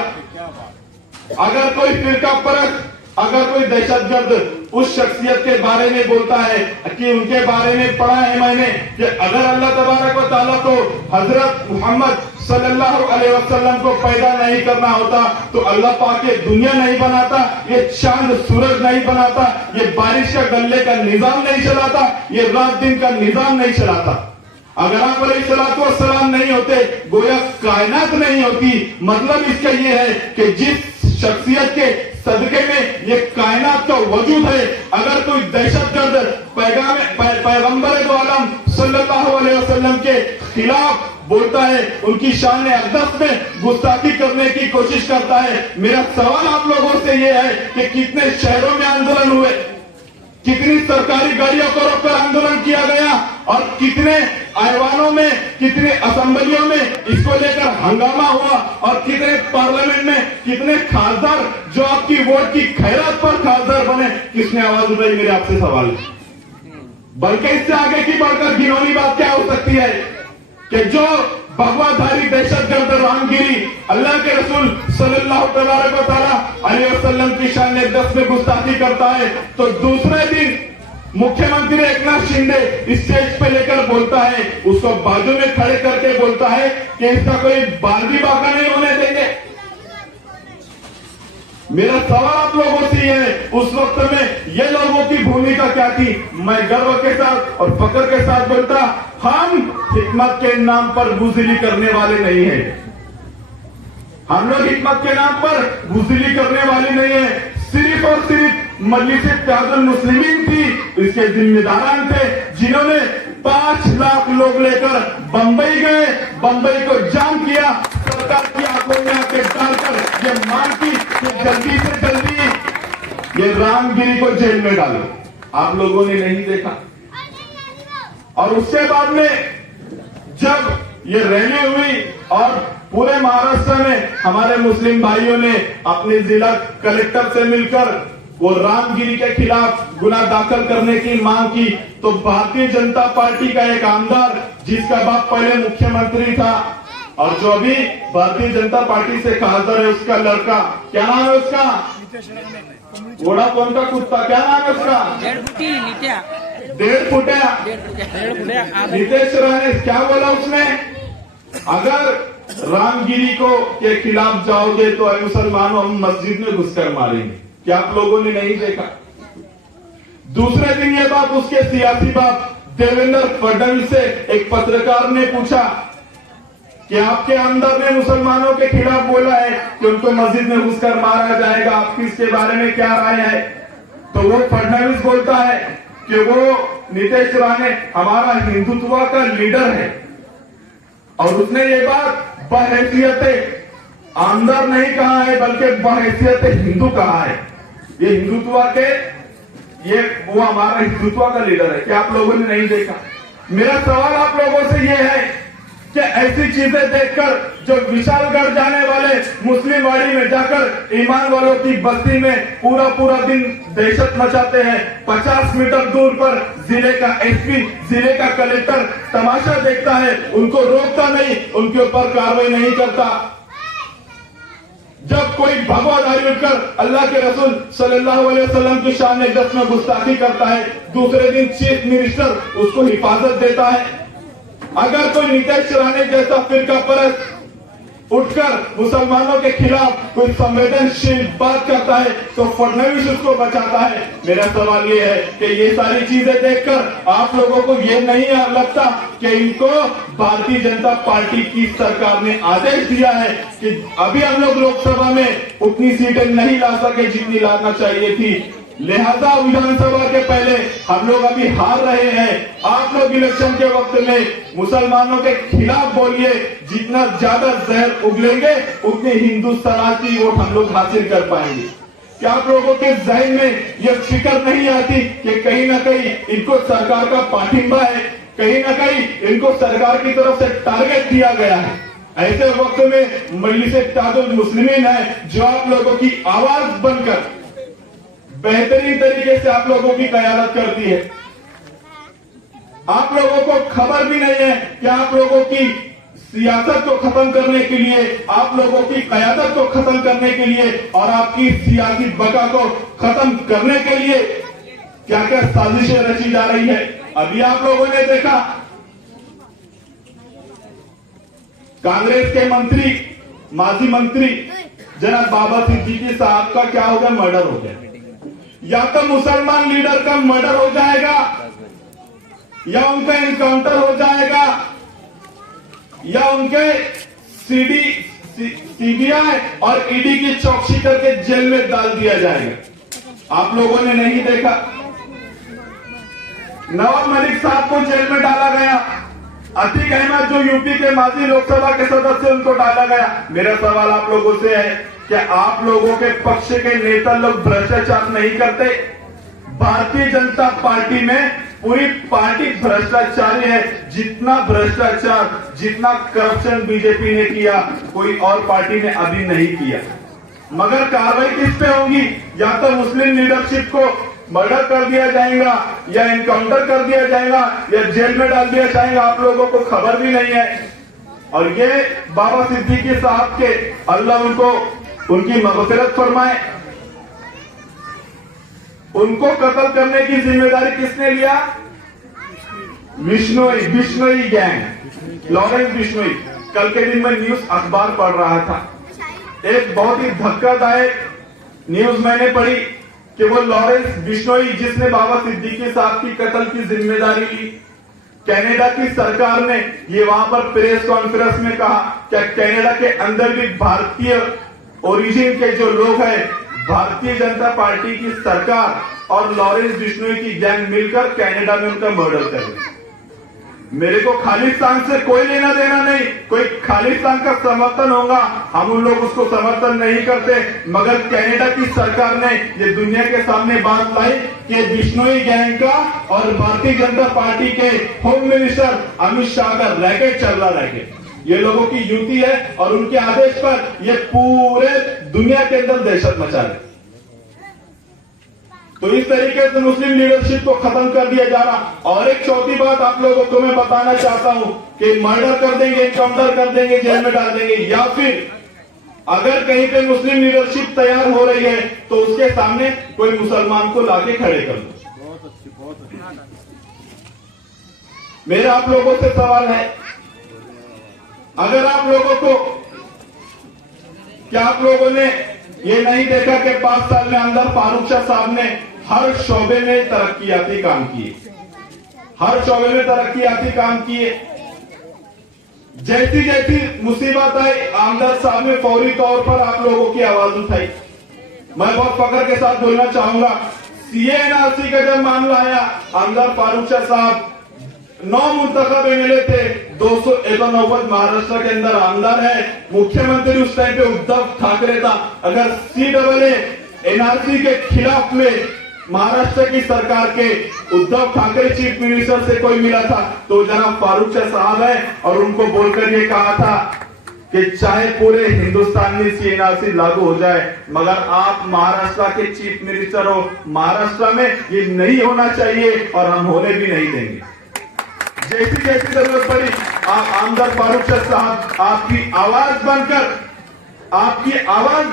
अगर कोई फिरका परस्त, अगर कोई दहशतगर्द उस शख्सियत के बारे में बोलता है कि उनके बारे में पढ़ा है मैंने कि अगर अल्लाह तबारक व तआला को हजरत मोहम्मद सल्लल्लाहु अलैहि वसल्लम को पैदा नहीं करना होता तो अल्लाह पाक ये दुनिया नहीं बनाता, ये चांद सूरज नहीं बनाता, ये बारिश का गल्ले का निजाम नहीं चलाता, ये रात दिन का निजाम नहीं चलाता। अगर आप अलैहिस्सलाम नहीं होते, गोया कायनात नहीं होती। मतलब इसका ये है कि जिस शख्सियत के सदके में ये कायनात का वजूद है, अगर कोई दहशतगर्द पैगंबर दो आलम सल्लल्लाहु अलैहि वसल्लम के खिलाफ बोलता है, उनकी शान अक़दस में गुस्ताखी करने की कोशिश करता है, मेरा सवाल आप लोगों से ये है कि कितने शहरों में आंदोलन हुए, कितनी सरकारी गाड़ियों को रोककर आंदोलन किया गया और कितने ऐवानों में, कितने असेंबलियों में इसको लेकर हंगामा हुआ और कितने पार्लियामेंट में कितने खासदार जो आपकी वोट की खैरात पर खासदार बने, किसने आवाज उठाई? मेरे आपसे सवाल है। बल्कि इससे आगे की बढ़कर घिनौनी बात क्या हो सकती है कि जो भगवाधारी दहशतगर्द रामगिरी अल्लाह के रसूल सल्लल्लाहु अलैहि वसल्लम की शान अक़दस में गुस्ताखी करता है, तो दूसरे दिन मुख्यमंत्री एकनाथ शिंदे स्टेज पे लेकर बोलता है, उसको बाजू में खड़े करके बोलता है कि इसका कोई बारगी बाका नहीं होने देंगे। मेरा सवाल आप लोगों से यह है, उस वक्त में ये लोगों की भूमिका क्या थी? मैं गर्व के साथ और फख्र के साथ बोलता, हम हिकमत के नाम पर बुज़दिली करने वाले नहीं हैं। हम लोग हिकमत के नाम पर बुज़दिली करने वाले नहीं है। सिर्फ और सिर्फ मजलिस-ए-इत्तेहादुल मुस्लिमीन थी, इसके जिम्मेदारान थे जिन्होंने 5 लाख लोग लेकर बंबई गए, बंबई को जाम किया, सरकार की आंखों में आंखें डालकर ये मांग की कि जल्दी से जल्दी ये रामगिरी को जेल में डालो। आप लोगों ने नहीं देखा। और उसके बाद में जब ये रैली हुई और पूरे महाराष्ट्र में हमारे मुस्लिम भाइयों ने अपने जिला कलेक्टर से मिलकर वो रामगिरी के खिलाफ गुनाह दाखिल करने की मांग की, तो भारतीय जनता पार्टी का एक आमदार जिसका बाप पहले मुख्यमंत्री था और जो अभी भारतीय जनता पार्टी से खासदार है, उसका लड़का, क्या नाम है उसका? वोडाफोन का कुत्ता, क्या नाम है उसका? 1.5 फुटिया नीतीश राणे। क्या बोला उसने? अगर रामगिरी को के खिलाफ जाओगे तो मुसलमानों हम मस्जिद में घुसकर मारेंगे। क्या आप लोगों ने नहीं देखा? दूसरे दिन ये बात उसके सियासी बाप देवेंद्र फडणवीस से एक पत्रकार ने पूछा कि आपके आमदार ने मुसलमानों के खिलाफ बोला है कि उनको मस्जिद में घुसकर मारा जाएगा, आपकी इसके बारे में क्या राय है? तो वो फडणवीस बोलता है कि वो नीतीश राणे हमारा हिंदुत्व का लीडर है और उसने ये बात बहैसियत आमदार नहीं कहा है बल्कि बहैसियत हिंदू कहा है। ये हिंदुत्व के वो हमारा हिंदुत्व का लीडर है। क्या आप लोगों ने नहीं देखा? मेरा सवाल आप लोगों से ये है कि ऐसी चीजें देखकर जो विशालगढ़ जाने वाले मुस्लिम वाड़ी में जाकर ईमान वालों की बस्ती में पूरा दिन दहशत मचाते हैं, 50 मीटर दूर पर जिले का एसपी, जिले का कलेक्टर तमाशा देखता है, उनको रोकता नहीं, उनके ऊपर कार्रवाई नहीं करता। जब कोई भगवाधारी उठकर अल्लाह के रसूल सल्लल्लाहु अलैहि वसल्लम की शान अक़दस में गुस्ताखी करता है, दूसरे दिन चीफ मिनिस्टर उसको हिफाजत देता है। अगर कोई नीतीश राणे जैसा फिरका परस्त उठकर मुसलमानों के खिलाफ कोई संवेदनशील बात करता है तो फडणवीस उसको बचाता है। मेरा सवाल ये है कि ये सारी चीजें देखकर आप लोगों को ये नहीं लगता कि इनको भारतीय जनता पार्टी की सरकार ने आदेश दिया है कि अभी हम लोग लोकसभा में उतनी सीटें नहीं ला सके जितनी लाना चाहिए थी, लिहाजा विधानसभा के पहले हम लोग अभी हार रहे हैं। आप लोग इलेक्शन के वक्त में मुसलमानों के खिलाफ बोलिए, जितना ज्यादा जहर उगलेंगे उतनी हिंदुस्तान की वोट हम लोग हासिल कर पाएंगे। क्या आप लोगों के जहन में यह फिक्र नहीं आती कि कहीं ना कहीं इनको सरकार का पाठिंबा है, कहीं ना कहीं इनको सरकार की तरफ से टारगेट दिया गया है? ऐसे वक्त में मजलिस-ए-इत्तेहादुल मुस्लिमीन है जो आप लोगों की आवाज बनकर बेहतरीन तरीके से आप लोगों की क़यादत करती है। आप लोगों को खबर भी नहीं है कि आप लोगों की सियासत को खत्म करने के लिए, आप लोगों की क़यादत को खत्म करने के लिए और आपकी सियासी बका को खत्म करने के लिए क्या क्या साजिशें रची जा रही है। अभी आप लोगों ने देखा कांग्रेस के मंत्री, माजी मंत्री जनाब बाबा सिद्दीकी साहब का क्या हो गया, मर्डर हो गया। या तो मुसलमान लीडर का मर्डर हो जाएगा या उनका एनकाउंटर हो जाएगा या उनके सीबीआई और ईडी की चौकसी करके जेल में डाल दिया जाएगा। आप लोगों ने नहीं देखा, नवाब मलिक साहब को जेल में डाला गया, अतीक अहमद जो यूपी के माजी लोकसभा के सदस्य उनको डाला गया। मेरा सवाल आप लोगों से है, क्या आप लोगों के पक्ष के नेता लोग भ्रष्टाचार नहीं करते? भारतीय जनता पार्टी में पूरी पार्टी भ्रष्टाचारी है। जितना भ्रष्टाचार, जितना करप्शन बीजेपी ने किया कोई और पार्टी ने अभी नहीं किया। मगर कार्रवाई किस पे होगी? या तो मुस्लिम लीडरशिप को मर्डर कर दिया जाएगा या एनकाउंटर कर दिया जाएगा या जेल में डाल दिया जाएगा। आप लोगों को खबर भी नहीं है। और ये बाबा सिद्दीकी साहब के, अल्लाह उनको उनकी मग़फ़िरत फरमाए, उनको कत्ल करने की जिम्मेदारी किसने लिया? Bishnoi gang, Lawrence Bishnoi. कल के दिन में न्यूज अखबार पढ़ रहा था, एक बहुत ही धक्कादायक न्यूज मैंने पढ़ी कि वो लॉरेंस बिश्नोई जिसने बाबा सिद्दीकी साहब की कत्ल की जिम्मेदारी ली, कनाडा की सरकार ने ये वहां पर प्रेस कॉन्फ्रेंस में कहा क्या कनाडा के अंदर भी भारतीय ओरिजिन के जो लोग हैं, भारतीय जनता पार्टी की सरकार और लॉरेंस बिश्नोई की गैंग मिलकर कनाडा में उनका मर्डर करें। मेरे को खालिस्तान से कोई लेना देना नहीं, कोई खालिस्तान का समर्थन होगा, हम उन लोग उसको समर्थन नहीं करते। मगर कनाडा की सरकार ने ये दुनिया के सामने बात लाई कि बिश्नोई गैंग का और भारतीय जनता पार्टी के होम मिनिस्टर अमित शाह का रैकेट चल रहा रैकेट, ये लोगों की युति है और उनके आदेश पर ये पूरे दुनिया के अंदर दहशत मचा रहे। तो इस तरीके से मुस्लिम लीडरशिप को खत्म कर दिया जा रहा। और एक चौथी बात आप लोगों को मैं बताना चाहता हूं कि मर्डर कर देंगे, एनकाउंटर कर देंगे, जेल में डाल देंगे, या फिर अगर कहीं पे मुस्लिम लीडरशिप तैयार हो रही है तो उसके सामने कोई मुसलमान को लाके खड़े कर दो। मेरा आप लोगों से सवाल है, अगर आप लोगों को, क्या आप लोगों ने ये नहीं देखा कि 5 साल में अंदर फारूक शाह साहब ने हर शोबे में तरक्कियाती काम किए, हर शोबे में तरक्कियाती काम किए। जैसी जैसी मुसीबत आई आमदार साहब ने फौरी तौर पर आप लोगों की आवाज उठाई। मैं बहुत फख्र के साथ बोलना चाहूंगा, CA/NRC का जब मामला आया, आमदार फारूक शाह साहब 9 मुंतखब एमएलए थे, 289 महाराष्ट्र के अंदर आमदार है, मुख्यमंत्री उस टाइम पे उद्धव ठाकरे था। अगर CAA/NRC के खिलाफ में महाराष्ट्र की सरकार के उद्धव ठाकरे चीफ मिनिस्टर से कोई मिला था तो जनाब फारूक शाह साहब है, और उनको बोलकर ये कहा था कि चाहे पूरे हिंदुस्तान में CA/NRC लागू हो जाए मगर आप महाराष्ट्र के चीफ मिनिस्टर हो, महाराष्ट्र में ये नहीं होना चाहिए और हम होने भी नहीं देंगे। जैसी जैसी जरूरत पड़ी आप आमदार फारूक शाह साहब आपकी आवाज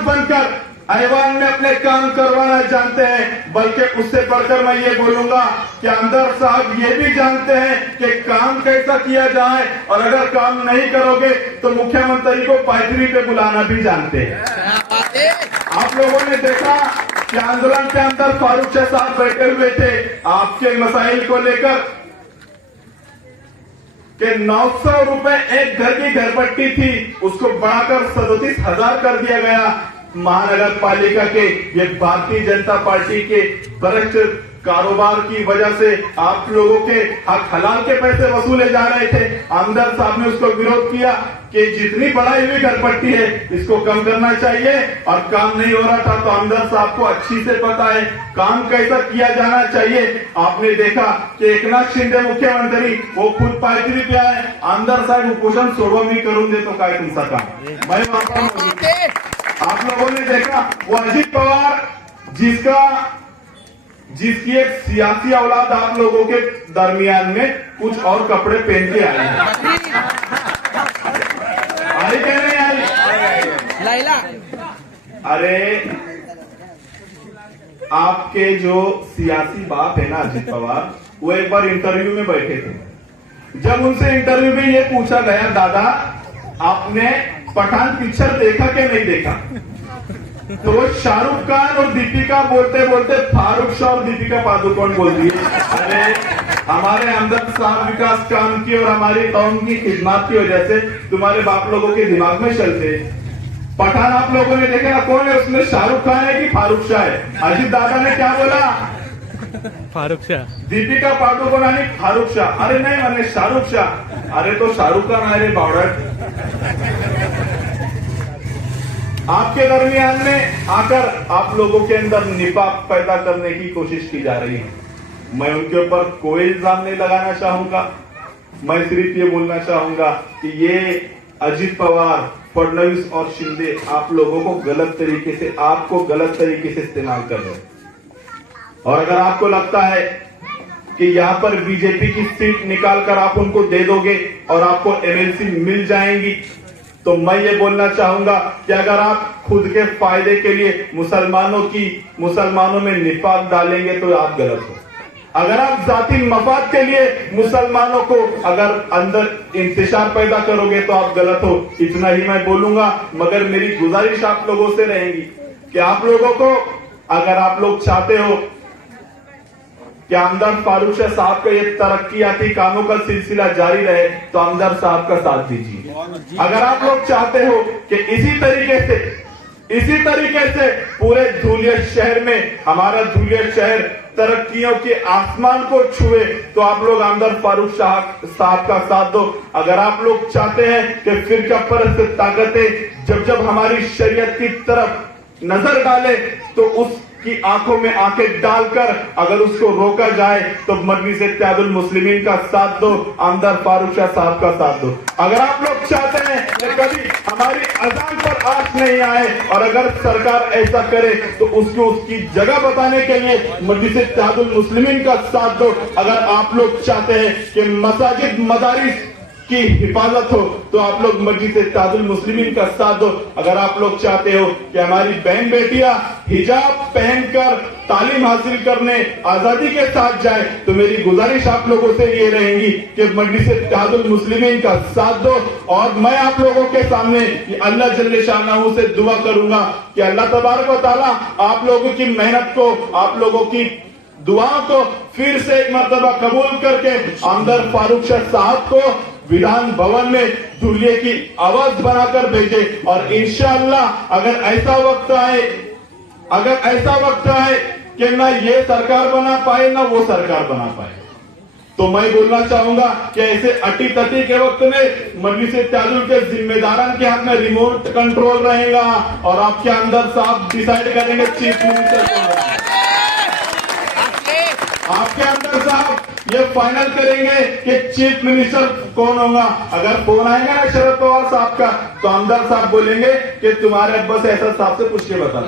बनकर ऐवान में अपने काम करवाना जानते हैं। बल्कि उससे बढ़कर मैं ये बोलूंगा कि आमदार साहब ये भी जानते हैं कि काम कैसा किया जाए, और अगर काम नहीं करोगे तो मुख्यमंत्री को पायथरी पे बुलाना भी जानते हैं। आप लोगों ने देखा कि आंदोलन के अंदर फारूक शाह साहब बैठे हुए थे, आपके मसाइल को लेकर कि 900 रुपए एक घर की घरपट्टी थी, उसको बढ़ाकर 37,000 कर दिया गया। महानगर पालिका के ये भारतीय जनता पार्टी के भ्रष्ट कारोबार की वजह से आप लोगों के हक हलाल के पैसे वसूले जा रहे थे। आमदार साहब ने उसको विरोध किया कि जितनी बढ़ाई हुई घरपट्टी है इसको कम करना चाहिए, और काम नहीं हो रहा था तो आमदार साहब को अच्छी से पता है काम कैसा किया जाना चाहिए। आपने देखा कि एकनाथ शिंदे मुख्यमंत्री वो खुद पायथरी पे आए, आमदार साहब उपोषण सोडवा मी करून देतो काय तुमचा काम, मैं वहां आप लोगों ने देखा वो अजित पवार जिसकी एक सियासी औलाद आप लोगों के दरमियान में कुछ और कपड़े पहन के आई है, आई क्या नहीं आई? लाइला, अरे आपके जो सियासी बाप है ना अजित पवार, वो एक बार इंटरव्यू में बैठे थे। जब उनसे इंटरव्यू में ये पूछा गया, दादा आपने पठान पिक्चर देखा क्या नहीं देखा, तो शाहरुख खान और दीपिका बोलते बोलते फारूक शाह और दीपिका पादुकोण बोल दिए। अरे हमारे हमदर्द साहब विकास काम की और हमारी कौम की खिदमत की वजह से तुम्हारे बाप लोगों के दिमाग में चलते। पठान आप लोगों ने देखा कौन है उसमें, शाहरुख खान है कि फारूक शाह है? अजित दादा ने क्या बोला? फारूक शाह। दीपिका पादुकोण आणि फारूक शाह। अरे नहीं मैंने शाहरुख शाह। अरे तो शाहरुख खान है रे बावड़ट। आपके दरमियान में आकर आप लोगों के अंदर निफाक पैदा करने की कोशिश की जा रही है। मैं उनके ऊपर कोई इल्जाम नहीं लगाना चाहूंगा। मैं सिर्फ ये बोलना चाहूंगा कि ये अजित पवार, फडणवीस और शिंदे आप लोगों को गलत तरीके से, आपको गलत तरीके से इस्तेमाल कर रहे हैं। और अगर आपको लगता है कि यहाँ पर बीजेपी की सीट निकालकर आप उनको दे दोगे और आपको एमएलसी मिल जाएंगी, तो मैं ये बोलना चाहूंगा कि अगर आप खुद के फायदे के लिए मुसलमानों में निफाक डालेंगे तो आप गलत हो। अगर आप जाती मफाद के लिए मुसलमानों को अगर अंदर इंतशार पैदा करोगे तो आप गलत हो। इतना ही मैं बोलूंगा, मगर मेरी गुजारिश आप लोगों से रहेगी कि आप लोगों को, अगर आप लोग चाहते हो कि हमदर्द फारूक शाह साहब का ये तरक्याती कामों का सिलसिला जारी रहे, तो हमदर्द साहब का साथ दीजिए। अगर आप लोग चाहते हो कि इसी तरीके से पूरे धुलिया शहर में, हमारा धुलिया शहर तरक्कियों के आसमान को छुए, तो आप लोग हमदर्द फारूक शाह साहब का साथ दो। अगर आप लोग चाहते हैं कि फिरका परस्त ताकतें जब हमारी शरीयत की तरफ नजर डाले, तो उसकी आंखों में आंखें डालकर अगर उसको रोका जाए, तो मजलिस इत्तेहादुल मुस्लिमीन का साथ दो, हमदर्द फारूक शाह साहब का साथ दो। अगर आप लोग चाहते हैं कि कभी हमारी अजान पर आंच नहीं आए, और अगर सरकार ऐसा करे, तो उसकी जगह बताने के लिए मजलिस इत्तेहादुल मुस्लिमीन का साथ दो। अगर आप लोग चाहते हैं कि मसाजिद मदारिस की हिफाजत हो, तो आप लोग मस्जिद इत्तेहादुल मुस्लिमीन का साथ दो। अगर आप लोग चाहते हो कि हमारी बहन बेटियां हिजाब पहनकर तालीम हासिल करने आजादी के साथ जाए, तो मेरी गुजारिश आप लोगों से ये रहेगी कि मजलिस इत्तेहादुल मुस्लिमीन का साथ दो। और मैं आप लोगों के सामने अल्लाह जल्ले शानहू से दुआ करूंगा कि अल्लाह तबारक व तआला आप लोगों की मेहनत को, आप लोगों की दुआओं को फिर से एक मर्तबा कबूल करके हमदर्द फारूक शाह साहब को विधान भवन में दुल्हे की आवाज बनाकर भेजे। और इंशाअल्लाह अगर ऐसा वक्त आए कि ना ये सरकार बना पाए ना वो सरकार बना पाए, तो मैं बोलना चाहूंगा कि ऐसे अटी तटी के वक्त में मजलिस इत्तेहादुल के जिम्मेदारान के हाथ में रिमोट कंट्रोल रहेगा, और आपके अंदर साहब डिसाइड करेंगे चीफ मिनिस्टर कौन होगा। आपके अंदर साहब ये फाइनल करेंगे कि चीफ मिनिस्टर कौन होगा। अगर फोन आएगा ना शरद पवार साहब का, तो हमदर्द साहब बोलेंगे कि तुम्हारे अब्बा से ऐसा साहब से पूछ के बताता,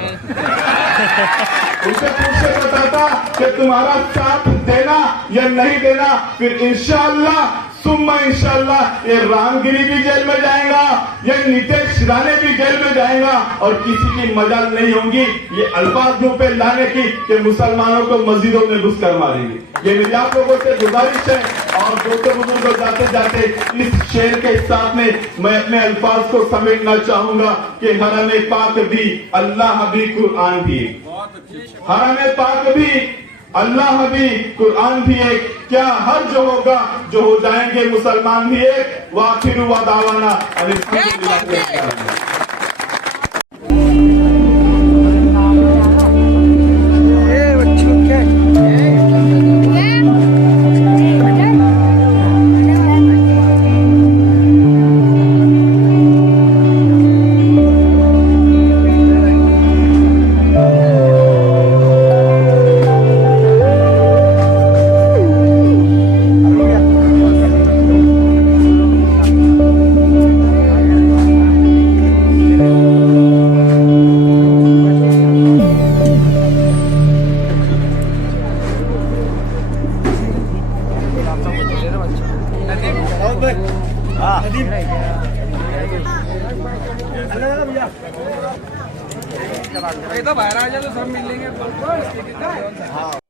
उनसे पूछ के बताता कि तुम्हारा साथ देना या नहीं देना। फिर इंशाअल्लाह सुम्मा इंशाअल्लाह ये रामगिरी भी जेल में जाएगा, ये नीतीश राणे भी जेल में जाएगा, और किसी की मजाल नहीं होगी ये अल्फाज मुंह पे लाने की कि मुसलमानों को मस्जिदों में घुसकर मारेंगे। ये मेरी आप लोगों से गुजारिश है। और दोस्तों बुजुर्गों, जाते जाते इस शेर के साथ में मैं अपने अल्फाज को समेटना चाहूंगा कि हरम पाक भी अल्लाह भी कुरान भी, हरम पाक भी अल्लाह भी कुरान भी एक, क्या हर जो होगा जो हो जाएंगे मुसलमान भी एक। वाखिर व दावाना अल्हम्दुलिल्लाह। बाहर आ जाए तो सब मिल लेंगे।